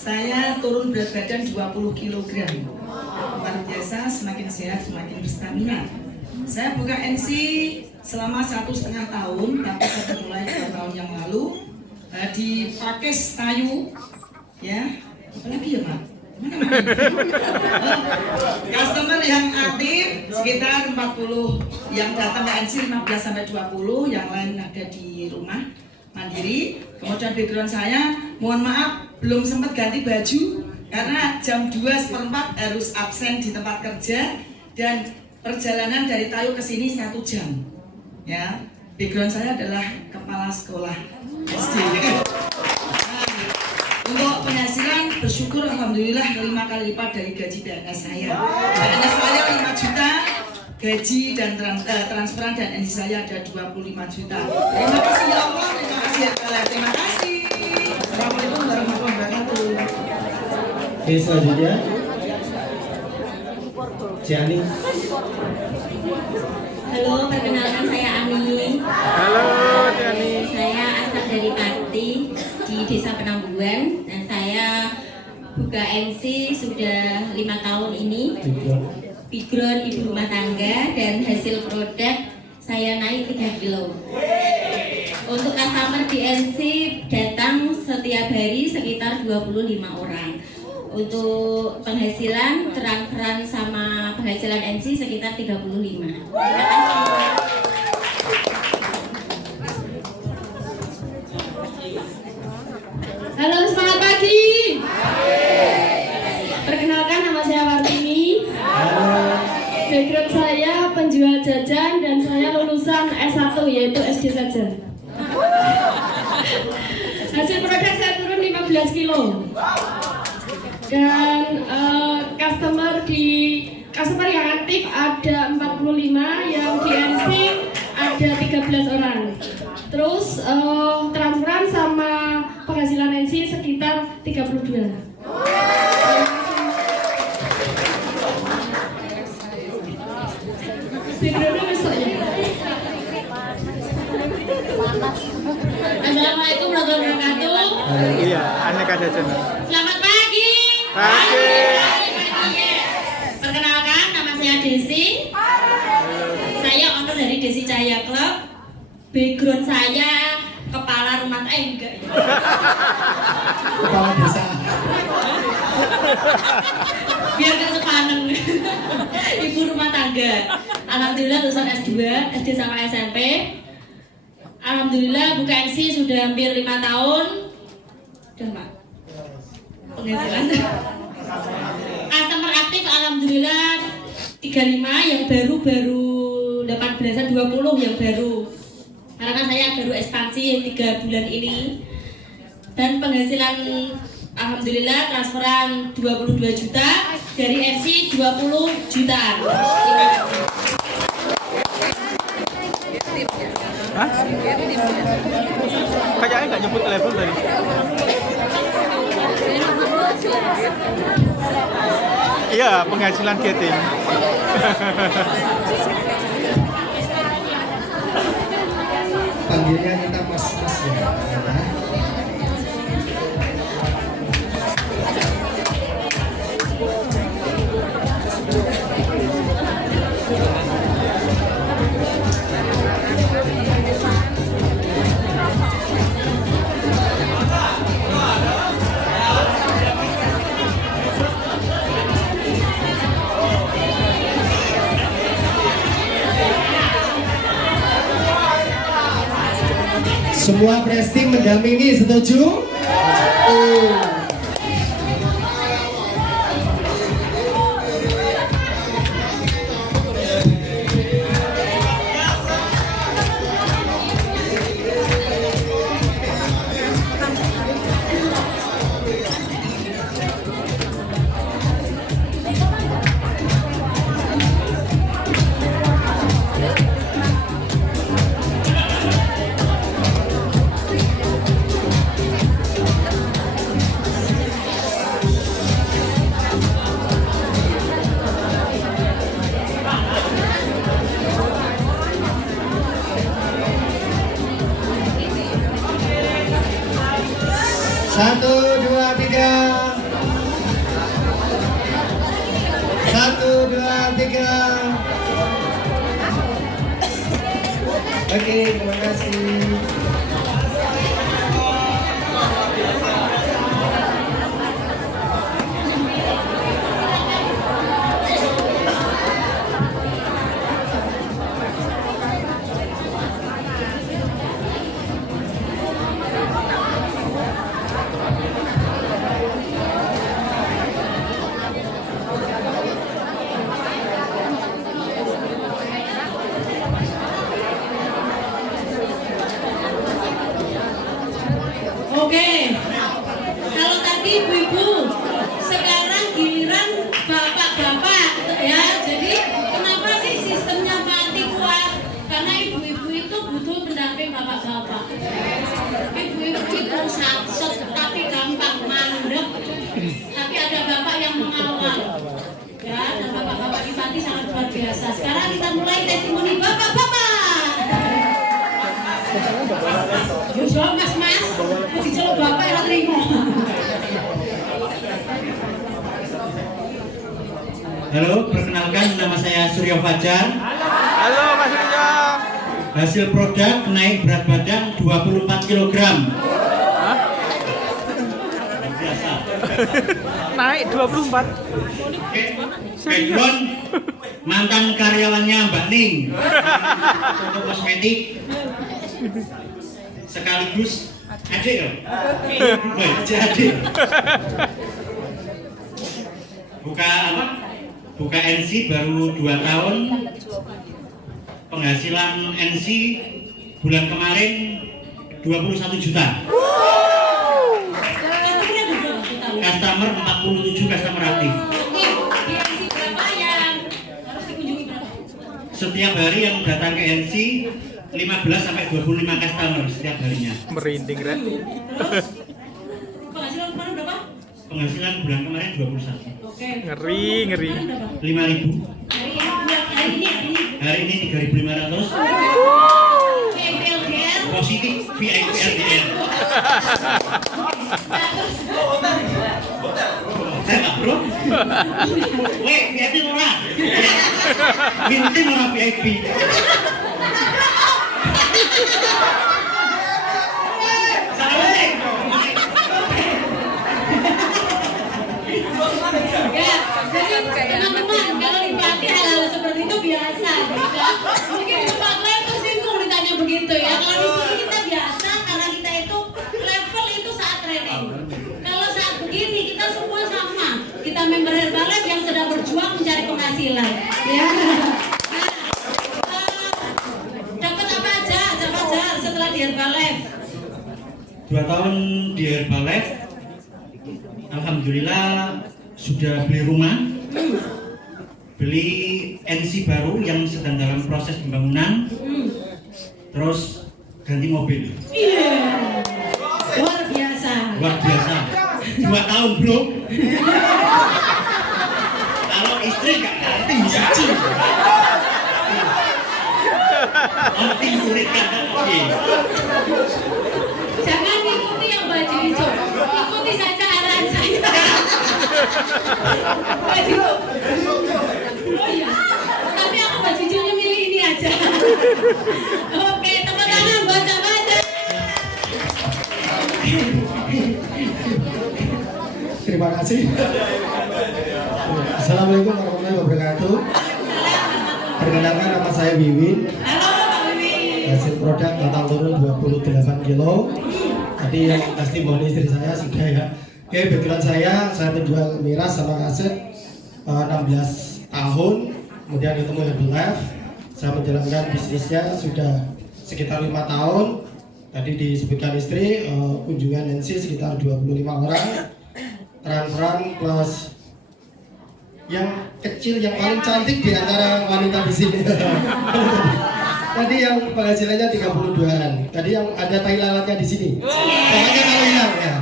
Saya turun berat badan 20 kg. Luar biasa, semakin sehat, semakin berstamina. Saya buka NC selama 1,5 tahun, tapi saya mulai 2 tahun yang lalu di Pakis Tayu, ya. Apalagi ya, Pak? Customer yang aktif sekitar 40 yang datang ke NC 15 sampai 20, yang lain ada di rumah mandiri. Kemudian background saya, mohon maaf belum sempat ganti baju karena jam 2:15 harus absen di tempat kerja dan perjalanan dari Tayu ke sini 1 jam. Ya, background saya adalah kepala sekolah SD. Untuk penghasilan bersyukur alhamdulillah 5 kali lipat dari gaji PNS saya. PNS saya 5 juta, gaji dan transferan dan NC saya ada 25 juta. Terima kasih ya Allah, terima kasih ya Allah, terima kasih. Assalamualaikum warahmatullahi wabarakatuh. Oke, selanjutnya Jani. Halo, perkenalkan saya Ani. Halo, Yani. Saya asal dari Pati di Desa Penangguan dan saya buka NC sudah 5 tahun ini. Background ibu rumah tangga dan hasil produk saya naik 3 kilo. Untuk customer di NC datang setiap hari sekitar 25 orang. Untuk penghasilan transferan sama penghasilan NC sekitar 35. Terima kasih. Halo, selamat pagi. Perkenalkan, nama saya Wartini. Background saya penjual jajan dan saya lulusan S1 yaitu SD saja. Hasil produk saya turun 15 kilo. Dan customer yang aktif ada 45, yang di NC ada 13 orang. Terus transferan sama penghasilan NC sekitar 32. Backgroundnya besok ya. Assalamualaikum warahmatullahi wabarakatuh. Iya, aneka jajan. Selamat pagi. Pagi. Perkenalkan, nama saya Desi. Saya owner dari Desi Cahaya Club. Background saya kepala rumah tangga, enggak ya? Kepala desa. Biar gak sepaneng. Ibu rumah tangga. Alhamdulillah lulusan S2, SD sama SMP. Alhamdulillah buka NC sudah hampir 5 tahun. Udah Pak. Penghasilan. Customer aktif alhamdulillah 35, yang baru 18-an 20 yang baru. Karena kan saya baru ekspansi 3 bulan ini. Dan penghasilan alhamdulillah transferan 22 juta, dari NC 20 juta. Terima kasih. Hah? Kayaknya nggak nyebut level tadi. Iya, penghasilan gating. Panggilnya kita mas-mas ya. Semua presti mendampingi, setuju? Satu, dua, tiga. Satu, dua, tiga. Oke, terima kasih. Oke, kalau tadi ibu-ibu, sekarang giliran bapak-bapak ya. Jadi kenapa sih sistemnya mati kuat? Karena ibu-ibu itu butuh pendamping bapak-bapak. Ibu-ibu itu sakset tapi gampang mandek. Tapi ada bapak yang mengawal. Ya, dan bapak-bapak di Pati sangat luar biasa. Sekarang kita mulai testimoni bapak-bapak. Jujur mas, diceluk bapak yang terima. Halo, perkenalkan nama saya Surya Fajar. Halo Mas Surya. Hasil produk naik berat badan 24 kg. Biasa. Naik 24. Background mantan karyawannya Mbak Ning. Untuk kosmetik. Sekaligus adik loh. Adik. Buka NC baru 2 tahun. Penghasilan NC bulan kemarin 21 juta. Customer 47 customer aktif. Setiap hari yang datang ke NC 15 sampai 25 customer setiap harinya. Merinding, Ren. Penghasilan kemarin berapa? Penghasilan bulan kemarin 21. Oke. Ngeri. 5.000. Hari ini 3.500. Positif VIP LDR. Saya bro. Weh, VIP ora. Mintin ora VIP. Ya, jadi teman-teman kalau di Pati hal-hal seperti itu biasa. Mungkin di tempat lain tersinggung ditanya begitu ya. Kalau di sini kita biasa karena kita itu level itu saat training. Kalau saat begini kita semua sama. Kita member Herbalife yang sedang berjuang mencari penghasilan. Ya. Dapat apa aja setelah di Herbalife? 2 tahun di Herbalife, alhamdulillah sudah beli rumah, beli NC baru yang sedang dalam proses pembangunan, terus ganti mobil. Iya, luar biasa. Luar biasa. 2 tahun bro. Kalau istri nggak ngerti bisa cing. Nanti sulit kan? Jangan ikuti yang baju hijau, ikuti saja arahan saya. Baju hijau. Oh iya, tapi aku baju hijaunya milih ini aja. Oke, tepuk tangan baca-baca. Terima kasih. Assalamualaikum warahmatullahi wabarakatuh. Perkenalkan nama saya Wiwin. Halo Pak Wiwin. hasil produk total turun 28 kilo. Tadi yang testimoni istri saya sudah ya. Oke, background saya penjual miras sama kaset 16 tahun. Kemudian ketemu Herbalife. Saya menjalankan bisnisnya sudah sekitar 5 tahun. Tadi disebutkan istri, kunjungan NC sekitar 25 orang. Terang-terang plus yang kecil yang paling cantik di antara wanita di sini. Tadi yang penghasilannya 32-an. Tadi yang ada tai lalatnya di sini. Pokoknya kalau hilang ya.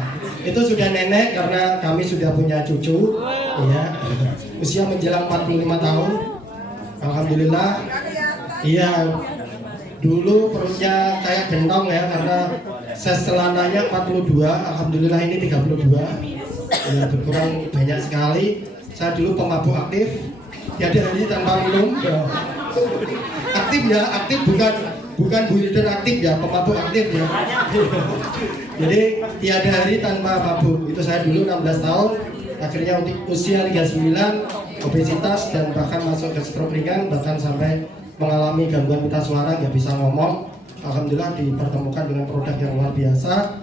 Itu sudah nenek karena kami sudah punya cucu. Ya. Usia menjelang 45 tahun. Alhamdulillah. Iya. Dulu perutnya kayak gentong ya karena size celananya 42. Alhamdulillah ini 32. Ya, berkurang banyak sekali. Saya dulu pemabuk aktif. Tiada hari tanpa minum. Aktif ya, aktif bukan builder aktif ya, pemabuk aktif ya. Jadi tiada hari tanpa mabuk. Itu saya dulu 16 tahun. Akhirnya usia 39 obesitas dan bahkan masuk ke stroke ringan, bahkan sampai mengalami gangguan pita suara, nggak bisa ngomong. Alhamdulillah dipertemukan dengan produk yang luar biasa.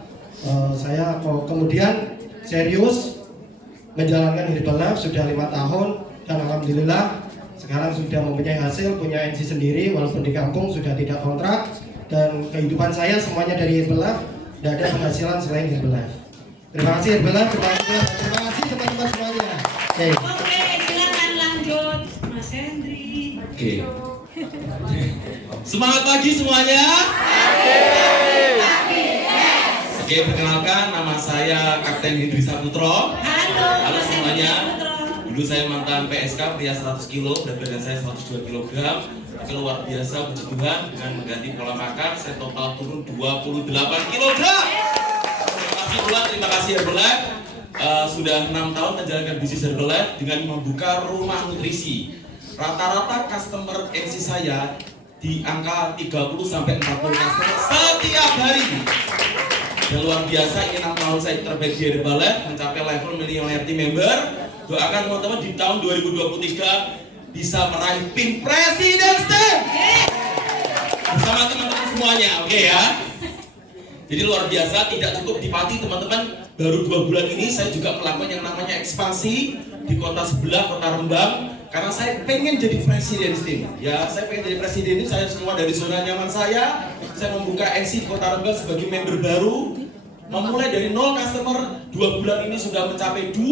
Saya kemudian serius menjalankan Herbalife sudah 5 tahun dan alhamdulillah sekarang sudah mempunyai hasil, punya NC sendiri walaupun di kampung sudah tidak kontrak, dan kehidupan saya semuanya dari Herbalife, tidak ada penghasilan selain Herbalife. Terima kasih Herbalife, terima kasih teman-teman semuanya. Oke, silakan lanjut Mas Hendri. Oke. Semangat pagi semuanya. Oke, perkenalkan nama saya Kapten Hendri Saputro. Halo semuanya. Dulu saya mantan PSK pria 100 kilo, berat badan saya 102 kg. Luar biasa puji Tuhan, dengan mengganti pola makan saya total turun 28 kg. Terima kasih Herbalife. Sudah 6 tahun menjalankan bisnis Herbalife dengan membuka rumah nutrisi. Rata-rata customer NC saya di angka 30 sampai 40 customer setiap hari. Dan luar biasa, ini 6 tahun saya terbaik di Herbalife, mencapai level millionaire team member. Doakan teman-teman di tahun 2023 bisa meraih pin Presiden Team bersama teman-teman semuanya, oke ya. Jadi luar biasa, tidak cukup di Pati teman-teman. Baru 2 bulan ini saya juga melakukan yang namanya ekspansi di kota sebelah, kota Rembang. Karena saya pengen jadi presiden tim, ya saya pengen jadi presiden ini, saya semua dari zona nyaman saya membuka NC di Kota Rembang sebagai member baru, memulai dari 0 customer, 2 bulan ini sudah mencapai 20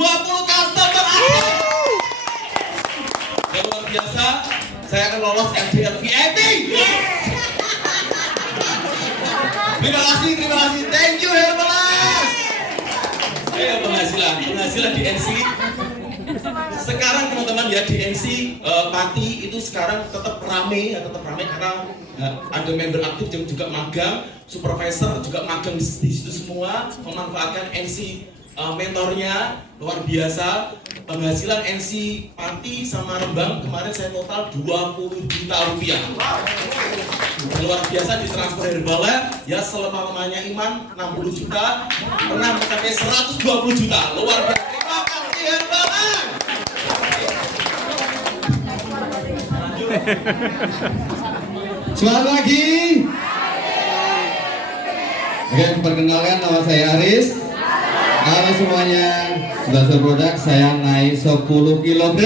customer. Dan luar biasa, saya akan lolos MDR VIP. Terima kasih, thank you Herbalife. Penghasilan di NC. Sekarang teman-teman ya di NC Pati itu sekarang tetap rame karena ada member aktif yang juga magang, supervisor juga magang di situ semua, memanfaatkan NC mentornya luar biasa. Penghasilan NC Pati sama Rembang kemarin saya total 20 juta rupiah. Luar biasa ditransfer Herbalife ya, selama-lamanya iman 60 juta, pernah mencapai 120 juta. Luar biasa. Terima kasih Herbalife. Selamat pagi. Oke, perkenalkan nama saya Aris. Halo semuanya. Hasil produk saya naik 10 kg.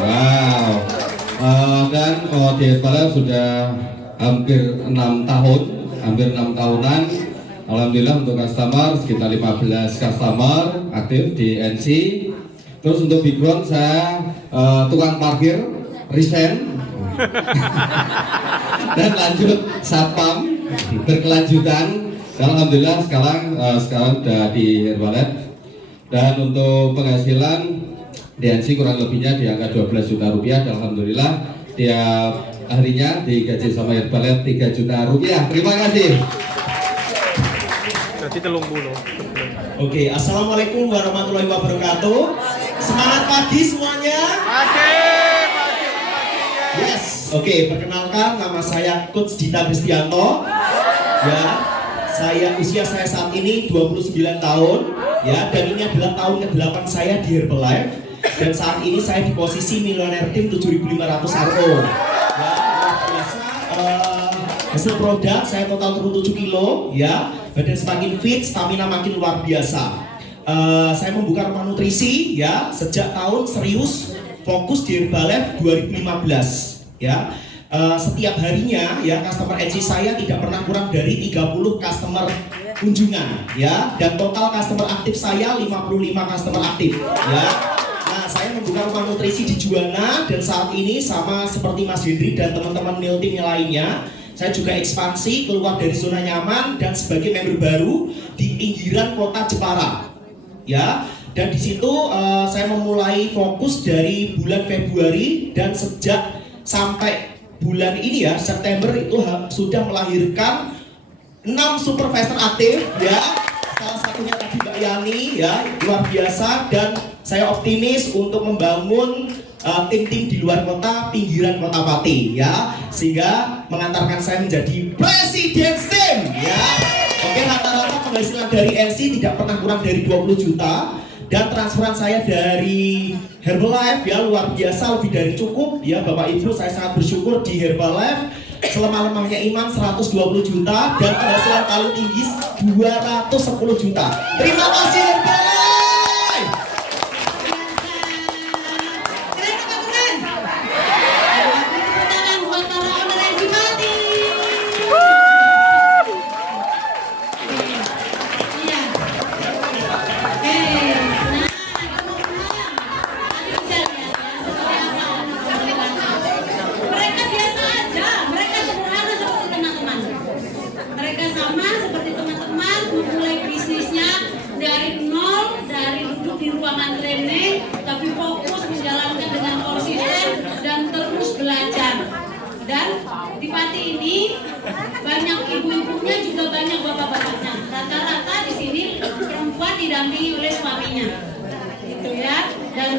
Wow. Dan di Herbalife sudah hampir 6 tahun, hampir 6 tahunan. Alhamdulillah untuk customer sekitar 15 customer aktif di NC. Terus untuk background saya tukang parkir, resign. Dan lanjut satpam berkelanjutan. Alhamdulillah sekarang sudah di Herbalife. Dan untuk penghasilan DNC kurang lebihnya di angka 12 juta rupiah. Dan alhamdulillah tiap harinya digaji sama Herbalife 3 juta rupiah. Terima kasih. Jadi 30. Oke, assalamualaikum warahmatullahi wabarakatuh. Semangat pagi semuanya. Yes, oke, perkenalkan nama saya Coach Dita Kristianto. Ya, usia saya saat ini 29 tahun. Ya, dan ini adalah tahun ke-8 saya di Herbalife. Dan saat ini saya di posisi Millionaire Team 7500 RO. Ya, luar biasa. Hasil produk saya total turun 7 kilo, ya, badan semakin fit, stamina makin luar biasa. Saya membuka rumah nutrisi, ya, sejak tahun serius fokus di Herbalife 2015, ya. Setiap harinya, ya, customer NC saya tidak pernah kurang dari 30 customer kunjungan, ya, dan total customer aktif saya 55 customer aktif, ya. Nah, saya membuka rumah nutrisi di Juwana dan saat ini sama seperti Mas Hendri dan teman-teman Mil Team lainnya, saya juga ekspansi keluar dari zona nyaman dan sebagai member baru di pinggiran kota Jepara, ya. Dan di situ saya memulai fokus dari bulan Februari dan sejak sampai bulan ini, ya, September itu sudah melahirkan 6 supervisor aktif, ya. Salah satunya tadi Mbak Yani, ya, luar biasa, dan saya optimis untuk membangun tim-tim di luar kota, pinggiran kota Pati, ya, sehingga mengantarkan saya menjadi presiden tim, ya. Oke, rata-rata penghasilan dari NC tidak pernah kurang dari 20 juta. Dan transferan saya dari Herbalife, ya, luar biasa, lebih dari cukup, ya, Bapak Ibu. Saya sangat bersyukur di Herbalife selemah-lemahnya iman 120 juta dan penghasilan paling tinggi 210 juta. Terima kasih Herbalife. Dan di Pati ini banyak ibu-ibunya juga banyak bapak-bapaknya. Rata-rata di sini perempuan didampingi oleh suaminya, gitu ya. Dan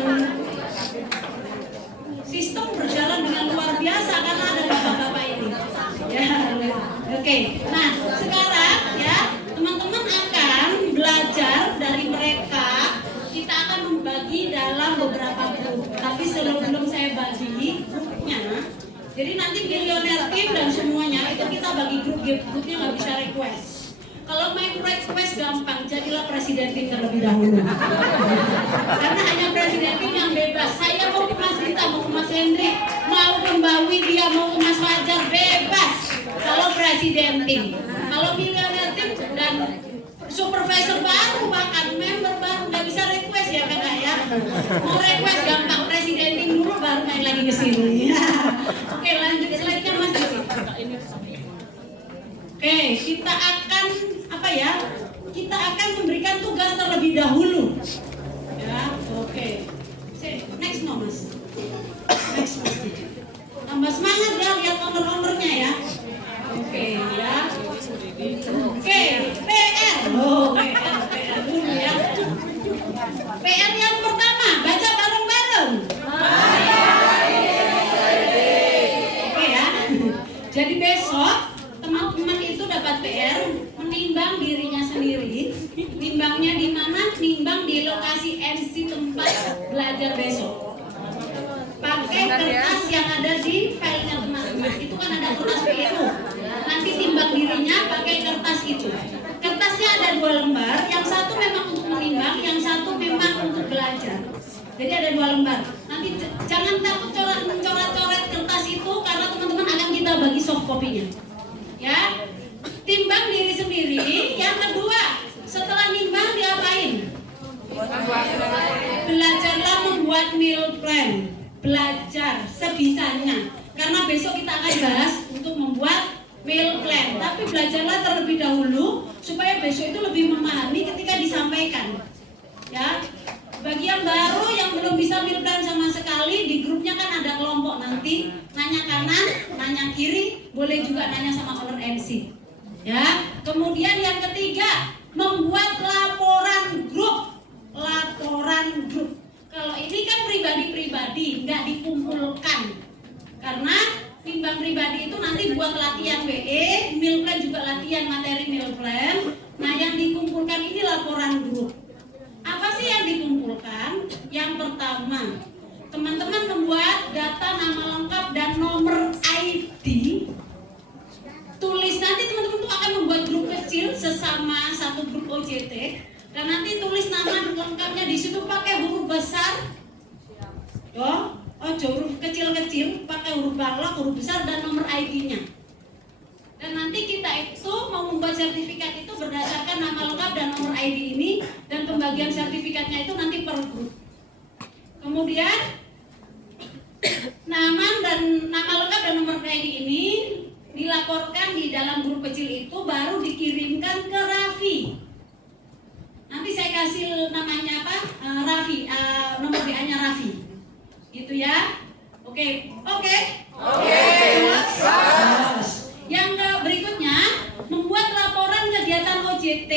sistem berjalan dengan luar biasa karena ada bapak-bapak ini. Ya, oke. Nah, sekarang, ya, teman-teman akan belajar dari mereka. Kita akan membagi dalam beberapa grup. Tapi sebelum saya bagi grupnya, jadi nanti Millionaire Team dan semuanya itu kita bagi grupnya nggak bisa request. Kalau main request gampang, jadilah presiden tim terlebih dahulu. Karena hanya presiden tim yang bebas. Saya mau ke Mas Rita, mau ke Mas Hendrik, mau ke Mbak Widya, mau ke Mas Fajar, bebas. Kalau presiden tim, kalau Millionaire Team dan supervisor baru bahkan member baru nggak bisa request, ya kakak, ya. Mau request gampang, presiden tim dulu baru main lagi ke sini. Oke, lanjut slide-nya Mas Diki. Oke, kita akan apa, ya? Kita akan memberikan tugas terlebih dahulu. Ya, oke. Next no, Mas. Next Mas. Tambah semangat ya, lihat owner-ownernya, ya. Oke, ya. Oke, PR. Oh, PR dulu, ya. PR yang pertama, baca bareng-bareng. Oke, ya. Jadi besok teman-teman itu dapat PR menimbang dirinya sendiri. Nimbangnya di mana? Nimbang di lokasi MC tempat belajar besok. Pakai kertas yang ada di filenya teman-teman. Itu kan ada kertas PU. Nanti timbang dirinya pakai kertas itu. Kertasnya ada 2 lembar. Yang satu memang untuk menimbang, yang satu memang untuk belajar. Jadi ada 2 lembar. Nanti jangan takut mencoret-coret kertas itu karena teman-teman akan kita bagi soft copy-nya. Ya, timbang diri sendiri. Yang kedua, setelah nimbang diapain? Belajarlah membuat meal plan. Belajar sebisanya. Karena besok kita akan bahas untuk membuat meal plan. Tapi belajarlah terlebih dahulu supaya besok itu lebih memahami ketika disampaikan. Ya, bagi yang baru yang belum bisa meal plan sama sekali, di grupnya kan ada kelompok nanti nanya kanan, nanya kiri, boleh juga nanya sama owner MC. Ya, kemudian yang ketiga, membuat laporan grup. Laporan grup. Kalau ini kan pribadi-pribadi, nggak dikumpulkan. Karena timbang pribadi itu nanti buat latihan WE, meal plan juga latihan materi meal plan. Nah, yang dikumpulkan ini laporan grup. Apa sih yang dikumpulkan? Yang pertama, teman-teman membuat data nama lengkap dan nomor ID, Dan nanti tulis nama lengkapnya di situ pakai huruf besar. Oh, huruf kecil-kecil, pakai huruf balok, huruf besar dan nomor ID-nya. Dan nanti kita itu mau membuat sertifikat itu berdasarkan nama lengkap dan nomor ID ini, dan pembagian sertifikatnya itu nanti per grup. Kemudian nama lengkap dan nomor ID ini dilaporkan di dalam grup kecil itu, baru dikirimkan ke Raffi. Nanti saya kasih namanya apa? Raffi, nomor WA-nya Raffi. Gitu ya. Oke. Yang berikutnya, membuat laporan kegiatan OJT.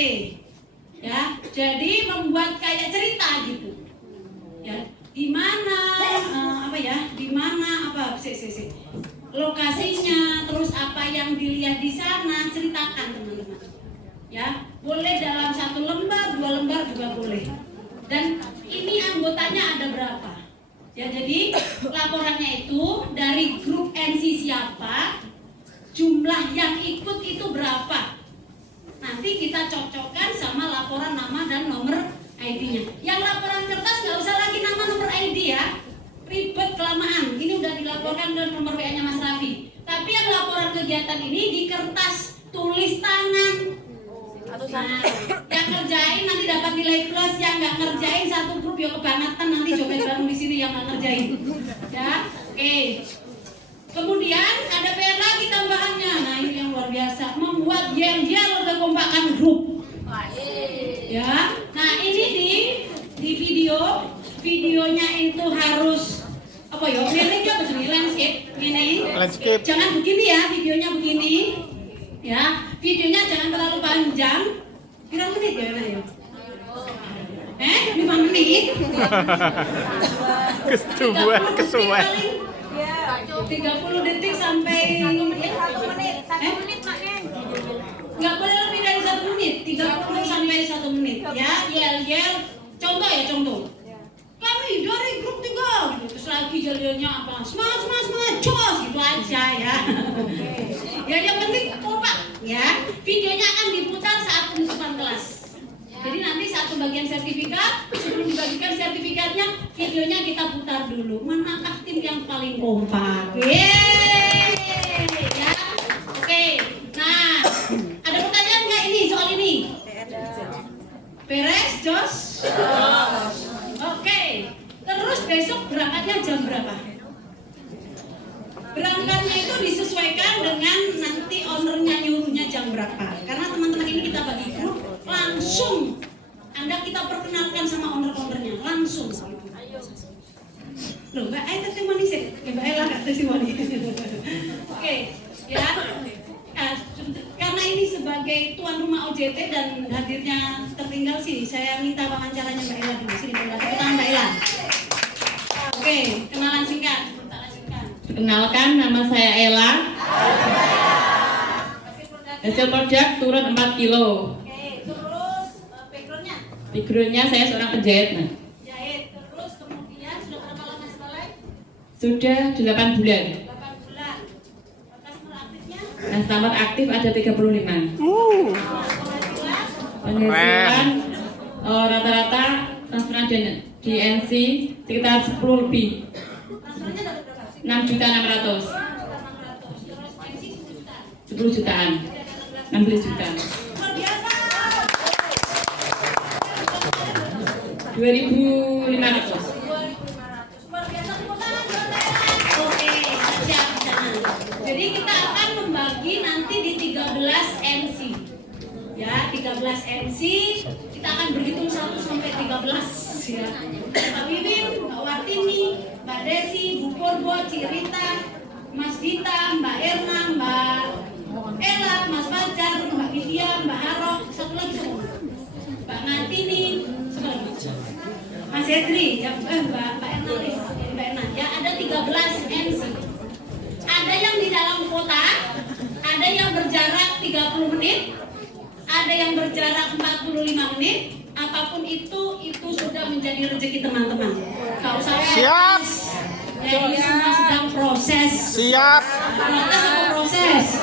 Ya, jadi membuat kayak cerita gitu. Ya, di mana lokasinya, terus apa yang dilihat di sana, ceritakan teman-teman. Ya, boleh dalam 1 lembar, 2 lembar juga boleh. Dan ini anggotanya ada berapa? Ya, jadi laporannya itu dari grup NC siapa, jumlah yang ikut itu berapa. Nanti kita cocokkan sama laporan nama dan nomor ID-nya. Yang laporan kertas nggak usah lagi nama nomor ID ya, ribet kelamaan. Ini udah dilaporkan dan nomor WA-nya Mas Raffi. Tapi yang laporan kegiatan ini di kertas tulis tangan. Nah, yang ngerjain nanti dapat nilai plus, yang nggak ngerjain satu grup ya kebangetan, nanti joget bareng di sini yang nggak ngerjain. Ya, oke. Kemudian ada PR lagi tambahannya. Nah, ini yang luar biasa, membuat yel-yel kekompakan grup. Ya, nah ini di videonya itu harus apa ya? Landscape. Jangan begini ya, videonya begini. Ya, videonya jangan terlalu panjang. Berapa menit ya, Nak ya? 5 menit. Kesuwen. 30 detik sampai 1 menit. 1 menit, Mak. Nggak boleh lebih dari 1 menit. 30 sampai 1 menit. Ya, yel-yel. Contoh. Kami dari grup 3 gitu. Terus lagi yel-yelnya apa? Semangat, jos gitu aja ya. Ya, yang penting kompak ya. Videonya akan diputar saat penutupan kelas. Jadi nanti saat pembagian sertifikat, sebelum dibagikan sertifikatnya, videonya kita putar dulu. Manakah tim yang paling kompak? Yeay! Ya, oke. Nah, ada pertanyaan nggak ini soal ini? Beres, Jos? Oke. Terus besok berangkatnya jam berapa? Berangkatnya itu disesuaikan dengan nanti ownernya nyuruhnya jam berapa. Karena teman-teman ini kita bagi grup, langsung kita perkenalkan sama owner-ownernya langsung. Loh, Mbak Ai testimoni sih. Mbak Ai lah testimoni. Oke, ya. Karena ini sebagai tuan rumah OJT dan hadirnya tertinggal sih, saya minta wawancaranya Mbak Ella dulu. Sini Mbak Ella. Mbak Ella. Oke, kenalan singkat. Perkenalkan, nama saya Ella. Hasil produk turun 4 kilo. Backgroundnya saya seorang penjahit, Nah. Jahit, terus kemudian sudah berapa lama sekolah? Sudah 8 bulan. 8 bulan. Customer aktifnya? Customer aktif ada 35. Penghasilan rata-rata transferan di NC sekitar 10 lebih. Transferannya dapat berapa? 6.600.000. 10 jutaan. 16 juta. 2.500. Oke, siap. Jadi kita akan membagi nanti di 13 NC. Ya, 13 NC. Kita akan berhitung 1 sampai 13 ya. Pak Wiwin, Mbak Wartini, Mbak Desi, Bu Purbo, Cirita, Mas Dita, Mbak Erna, Mbak Ella, Mas Fajar, Mbak Widya, Mbak Harok, satu lagi Mbak Ngatini, Mas Edri, ya, Mbak Ernalis, Mbak Erna, ya ada 13 NC. Ada yang di dalam kota, ada yang berjarak 30 menit, ada yang berjarak 45 menit. Apapun itu sudah menjadi rezeki teman-teman. Gak usah siap. Ya, ini semua sedang proses. Siap. Protes apa proses?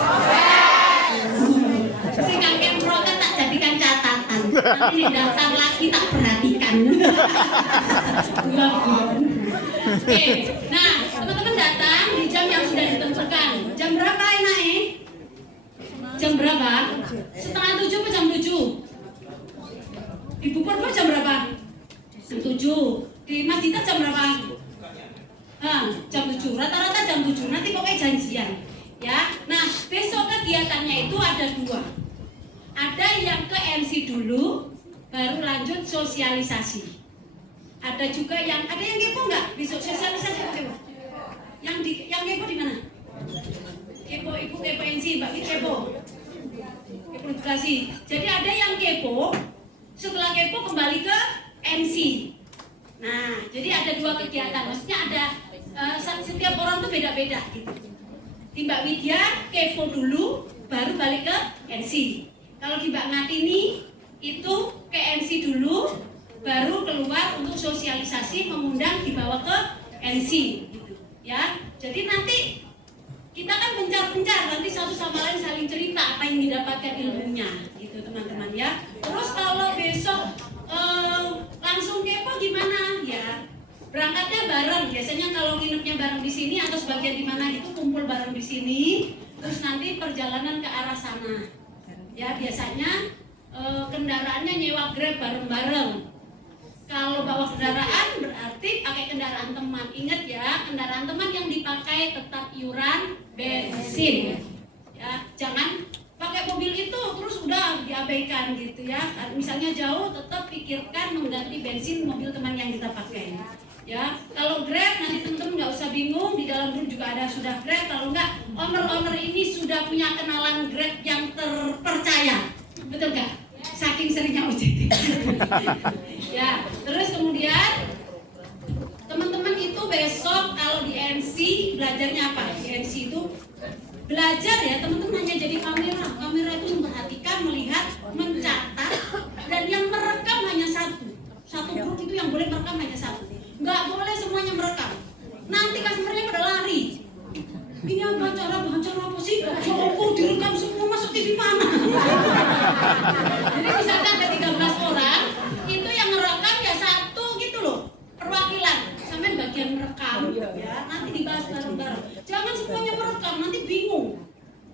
Si kakek protes tak jadikan catatan. Nanti nih daftar lagi tak perhatikan. Oke, nah teman-teman datang di jam yang sudah ditentukan. Jam berapa enaknya? Jam berapa? Setengah 7 atau jam 7? Di Bu Purwo jam berapa? Jam 7. Di Mas Dita jam berapa? Jam 7. Rata-rata jam 7. Nanti pokoknya janjian. Ya. Nah, besok kegiatannya itu ada 2. Ada yang ke MC dulu, baru lanjut sosialisasi. Ada juga yang kepo nggak? Besok sosialisasi coba. Yang kepo di mana? Kepo ibu, kepo MC, Mbak Wit kepo. Kepo edukasi. Jadi ada yang kepo, setelah kepo kembali ke MC. Nah, jadi ada 2 kegiatan. Maksudnya ada setiap orang tuh beda-beda gitu. Di Mbak Widya kepo dulu, baru balik ke MC. Kalau di Mbak Ngatini itu ke MC dulu, baru keluar untuk sosialisasi, mengundang dibawa ke MC gitu. Ya. Jadi nanti kita kan pencar-pencar, nanti satu sama lain saling cerita apa yang didapatkan ilmunya gitu teman-teman ya. Terus kalau besok langsung kepo gimana ya? Berangkatnya bareng, biasanya kalau nginepnya bareng di sini atau sebagian di mana gitu kumpul bareng di sini, terus nanti perjalanan ke arah sana. Ya biasanya kendaraannya nyewa Grab bareng-bareng. Kalau bawa kendaraan berarti pakai kendaraan teman. Ingat ya, kendaraan teman yang dipakai tetap iuran bensin. Ya, jangan pakai mobil itu terus udah diabaikan gitu ya. Misalnya jauh, tetap pikirkan mengganti bensin mobil teman yang kita pakai. Ya, kalau Grab nanti teman-teman nggak usah bingung, di dalam grup juga ada sudah Grab. Kalau nggak, owner-owner ini sudah punya kenalan Grab yang terpercaya, betul nggak? Saking seringnya OJT. Ya, terus kemudian teman-teman itu besok kalau di MC belajarnya apa? Di MC itu belajar ya teman-teman hanya jadi kamera. Kamera itu memperhatikan, melihat, mencatat, dan yang merekam hanya satu grup itu yang boleh merekam hanya 1. Nggak boleh semuanya merekam. Nanti customernya pada lari. Ini acara apa sih? Joko direkam semua masuk TV mana? Jadi misalkan ada 13 orang, itu yang merekam ya 1 gitu loh, perwakilan. Sampai bagian merekam ya, nanti dibahas bareng-bareng. Jangan semuanya merekam, nanti bingung.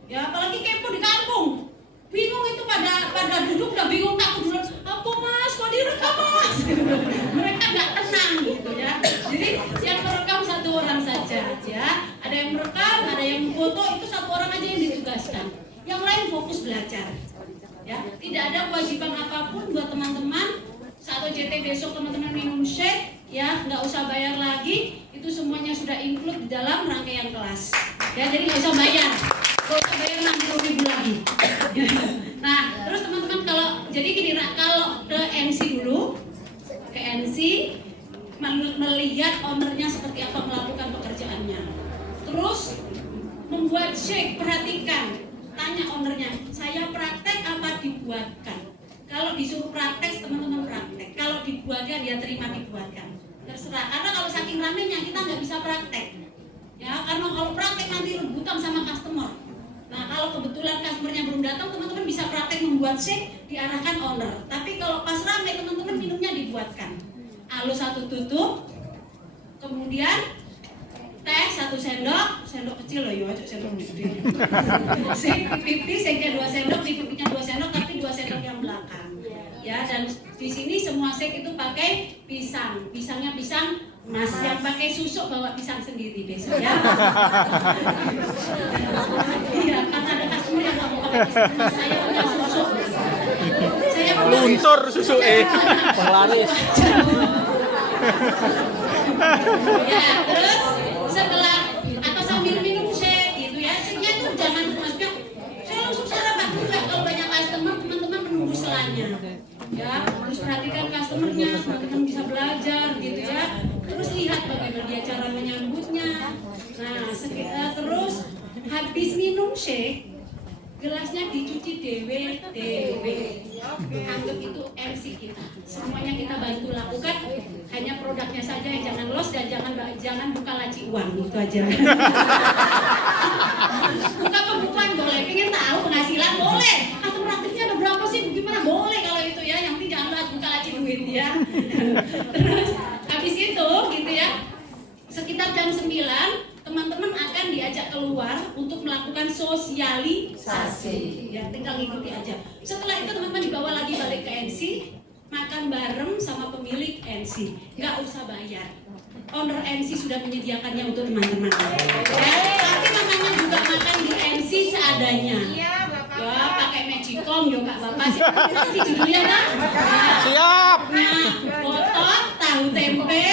Ya, apalagi kepo di kampung. Bingung itu pada duduk udah bingung takut dulu. Apa mas, kok direkam mas? Mereka nggak tenang gitu ya. Jadi yang merekam 1 orang saja ya. Ada yang merekam, ada yang foto, itu 1 orang aja yang ditugaskan. Yang lain fokus belajar. Ya, tidak ada kewajiban apapun buat teman-teman. Saat OJT besok teman-teman minum shake, ya nggak usah bayar lagi. Itu semuanya sudah include di dalam rangkaian kelas. Ya, jadi nggak usah bayar. Nggak usah bayar 60.000 lagi. Nah, terus teman-teman jadi gini, kalau ke MC dulu, ke MC melihat ownernya seperti apa melakukan pekerjaannya. Terus membuat shake, perhatikan, tanya ownernya, saya praktek apa dibuatkan? Kalau disuruh praktek, teman-teman praktek. Kalau dibuatkan, dia terima dibuatkan. Terserah, karena kalau saking ramenya kita nggak bisa praktek. Ya, karena kalau praktek nanti rebutan sama customer. Nah, kalau kebetulan customernya belum datang, teman-teman bisa praktek membuat shake, diarahkan owner. Tapi kalau pas rame, teman-teman minumnya dibuatkan. Alo 1 tutup, kemudian teh 1 sendok kecil loh ya, sendok gede. Pipi, shake-nya 2 sendok, pipinya 2 sendok, tapi 2 sendok yang belakang. Ya, dan di sini semua shake itu pakai pisang. Pisangnya pisang Mas, yang pakai susu bawa pisang sendiri besok ya. Iya, karena ada customer yang nggak mau pakai pisang, Mas, saya punya susu. Saya luntur susu penglaris. Ya, terus setelah atau sambil minum shake gitu ya, shake-nya itu jangan maksudnya saya langsung sarapan enggak. Kalau banyak customer, teman-teman menunggu selanya. Ya, harus perhatikan customernya, teman-teman bisa belajar gitu ya. Terus lihat bagaimana dia cara menyambutnya. Nah, terus habis minum shake, gelasnya dicuci dewe. Anggap itu MC kita. Semuanya kita bantu lakukan. Hanya produknya saja yang jangan loss dan jangan buka laci uang, itu aja. Buka pembukuan boleh, pengen tahu penghasilan boleh. Atau praktiknya ada berapa sih? Gimana boleh kalau itu ya? Yang jam 9 teman-teman akan diajak keluar untuk melakukan sosialisasi. Ya, tinggal ngikuti aja. Setelah itu teman-teman dibawa lagi balik ke NC, makan bareng sama pemilik NC. Nggak usah bayar. Owner NC sudah menyediakannya untuk teman-teman. Ya, tapi namanya juga makan di NC seadanya. Ya, pakai magicom ya Kak Bapak. Nanti judulnya kan? Siap. Nah, botok, tahu tempe,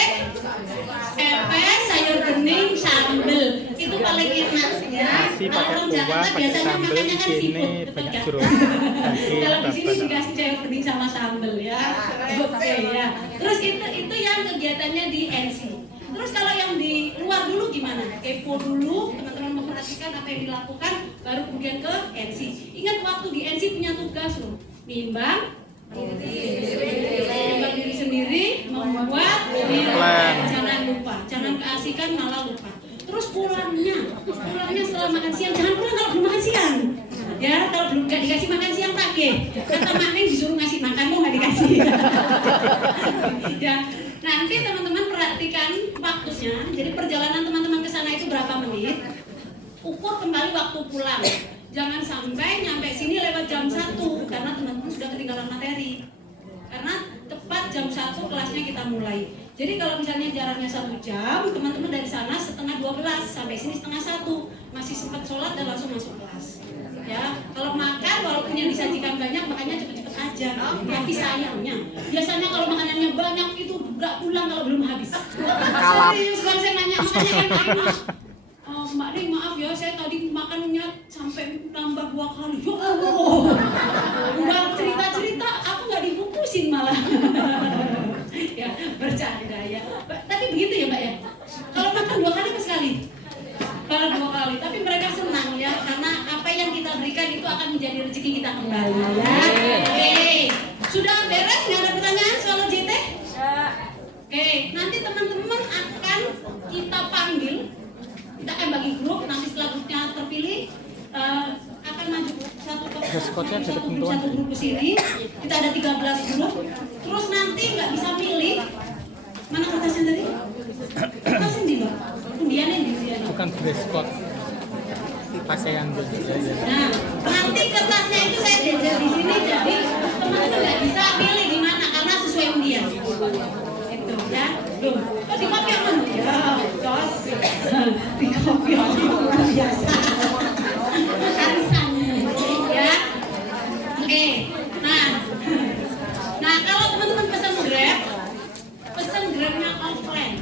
pepes, sayur bening, sambel. Itu paling enak ya. Nasi pakai Kalau kuah, Jakarta pakai biasanya sambel, makannya di kan sini seafood, banyak betul jeruk. kan? Kalau di sini dikasih sayur bening sama sambel ya. Oke ya. Terus itu yang kegiatannya di NC. Terus kalau yang di luar dulu gimana? Kepo dulu, teman-teman memperhatikan apa yang dilakukan, baru kemudian ke NC. Ingat waktu di NC punya tugas loh, nimbang diri sendiri, membuat plan. Jangan lupa, jangan keasikan malah lupa. Terus pulangnya setelah makan siang, jangan pulang kalau belum makan siang. Ya, kalau belum nggak dikasih makan siang tagih. Kata Mak Neng disuruh ngasih makan, kok nggak dikasih. Ya, nanti teman-teman perhatikan waktunya. Jadi perjalanan teman-teman ke sana itu berapa menit? Ukur kembali waktu pulang. Jangan sampai nyampe sini lewat jam 1 karena teman-teman sudah ketinggalan materi. Karena tepat jam 1 kelasnya kita mulai. Jadi kalau misalnya jaraknya 1 jam, teman-teman dari sana setengah 12 sampai sini setengah 1, masih sempat sholat dan langsung masuk kelas. Ya, kalau makan walaupun yang disajikan banyak, makannya cepet-cepet aja. Tapi sayangnya, biasanya kalau makanannya banyak itu nggak pulang kalau belum habis. Serius, kan saya nanya makanya enak. Mbak Neng maaf ya, saya tadi makannya sampai tambah 2 kali. Ya Allah, udah cerita-cerita aku nggak dibungkusin malah. Ya bercanda ya. Tapi begitu ya Mbak ya. Kalau makan 2 kali apa sekali? Kalau 2 kali. Tapi mereka senang ya, karena apa yang kita berikan itu akan menjadi rezeki kita kembali ya. Oke, sudah beres? Nggak ada pertanyaan soal JT? Oke, nanti teman-teman akan kita panggil. Kita akan bagi grup, nanti setelah grupnya terpilih akan maju satu grup ke sini. Kita ada 13 grup. Terus nanti nggak bisa pilih. Mana kertasnya tadi? Kertasnya di bawah. Undiannya di sini. Bukan dress code. Pakaian baju. Nah, nanti kertasnya itu saya jajar di sini, jadi teman-teman nggak bisa pilih di mana karena sesuai undian. Itu ya. Loh, kok di kopi apa? Ya, jos. Di kopi luar biasa. Arisan ya. Oke. Nah kalau teman-teman pesan Grabnya offline.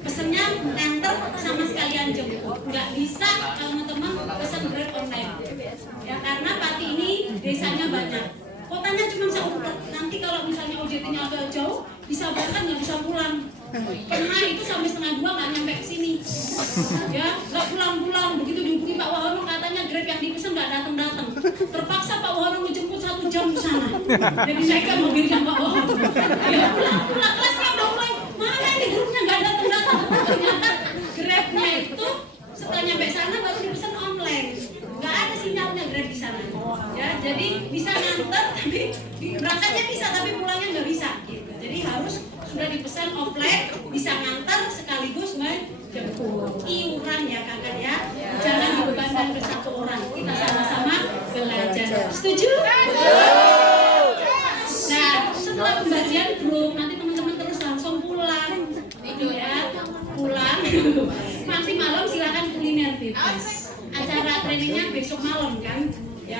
Pesennya nganter sama sekalian jemput. Nggak bisa teman-teman pesan Grab online. Ya karena Pati ini desanya banyak. Kotanya cuma 1. Nanti kalau misalnya OJT-nya agak jauh, bisa berangkat nggak bisa pulang. Pernah itu sampai setengah 2 nggak nyampe ke sini. Ya, nggak pulang-pulang. Begitu dihubungi Pak Wahono katanya Grab yang dipesan nggak datang-datang. Terpaksa Pak Wahono menjemput 1 jam di sana. Jadi saya kan mobilnya Pak Wahono. Ya pulang kelasnya udah mulai. Mana ini grupnya nggak datang-datang. Ternyata Grabnya itu setelah nyampe sana baru dipesan online. Nggak ada sinyalnya Grab di sana. Ya, jadi bisa nganter tapi berangkatnya bisa tapi pulangnya nggak bisa. Gitu. Jadi harus sudah dipesan offline, bisa ngantar sekaligus menjemput. Iuran ya kakak ya, jangan dibebankan ke 1 orang. Kita sama-sama belajar. Setuju? Nah, setelah pembagian grup, nanti teman-teman terus langsung pulang. Itu ya, pulang. Nanti malam silakan kuliner bebas. Acara trainingnya besok malam kan.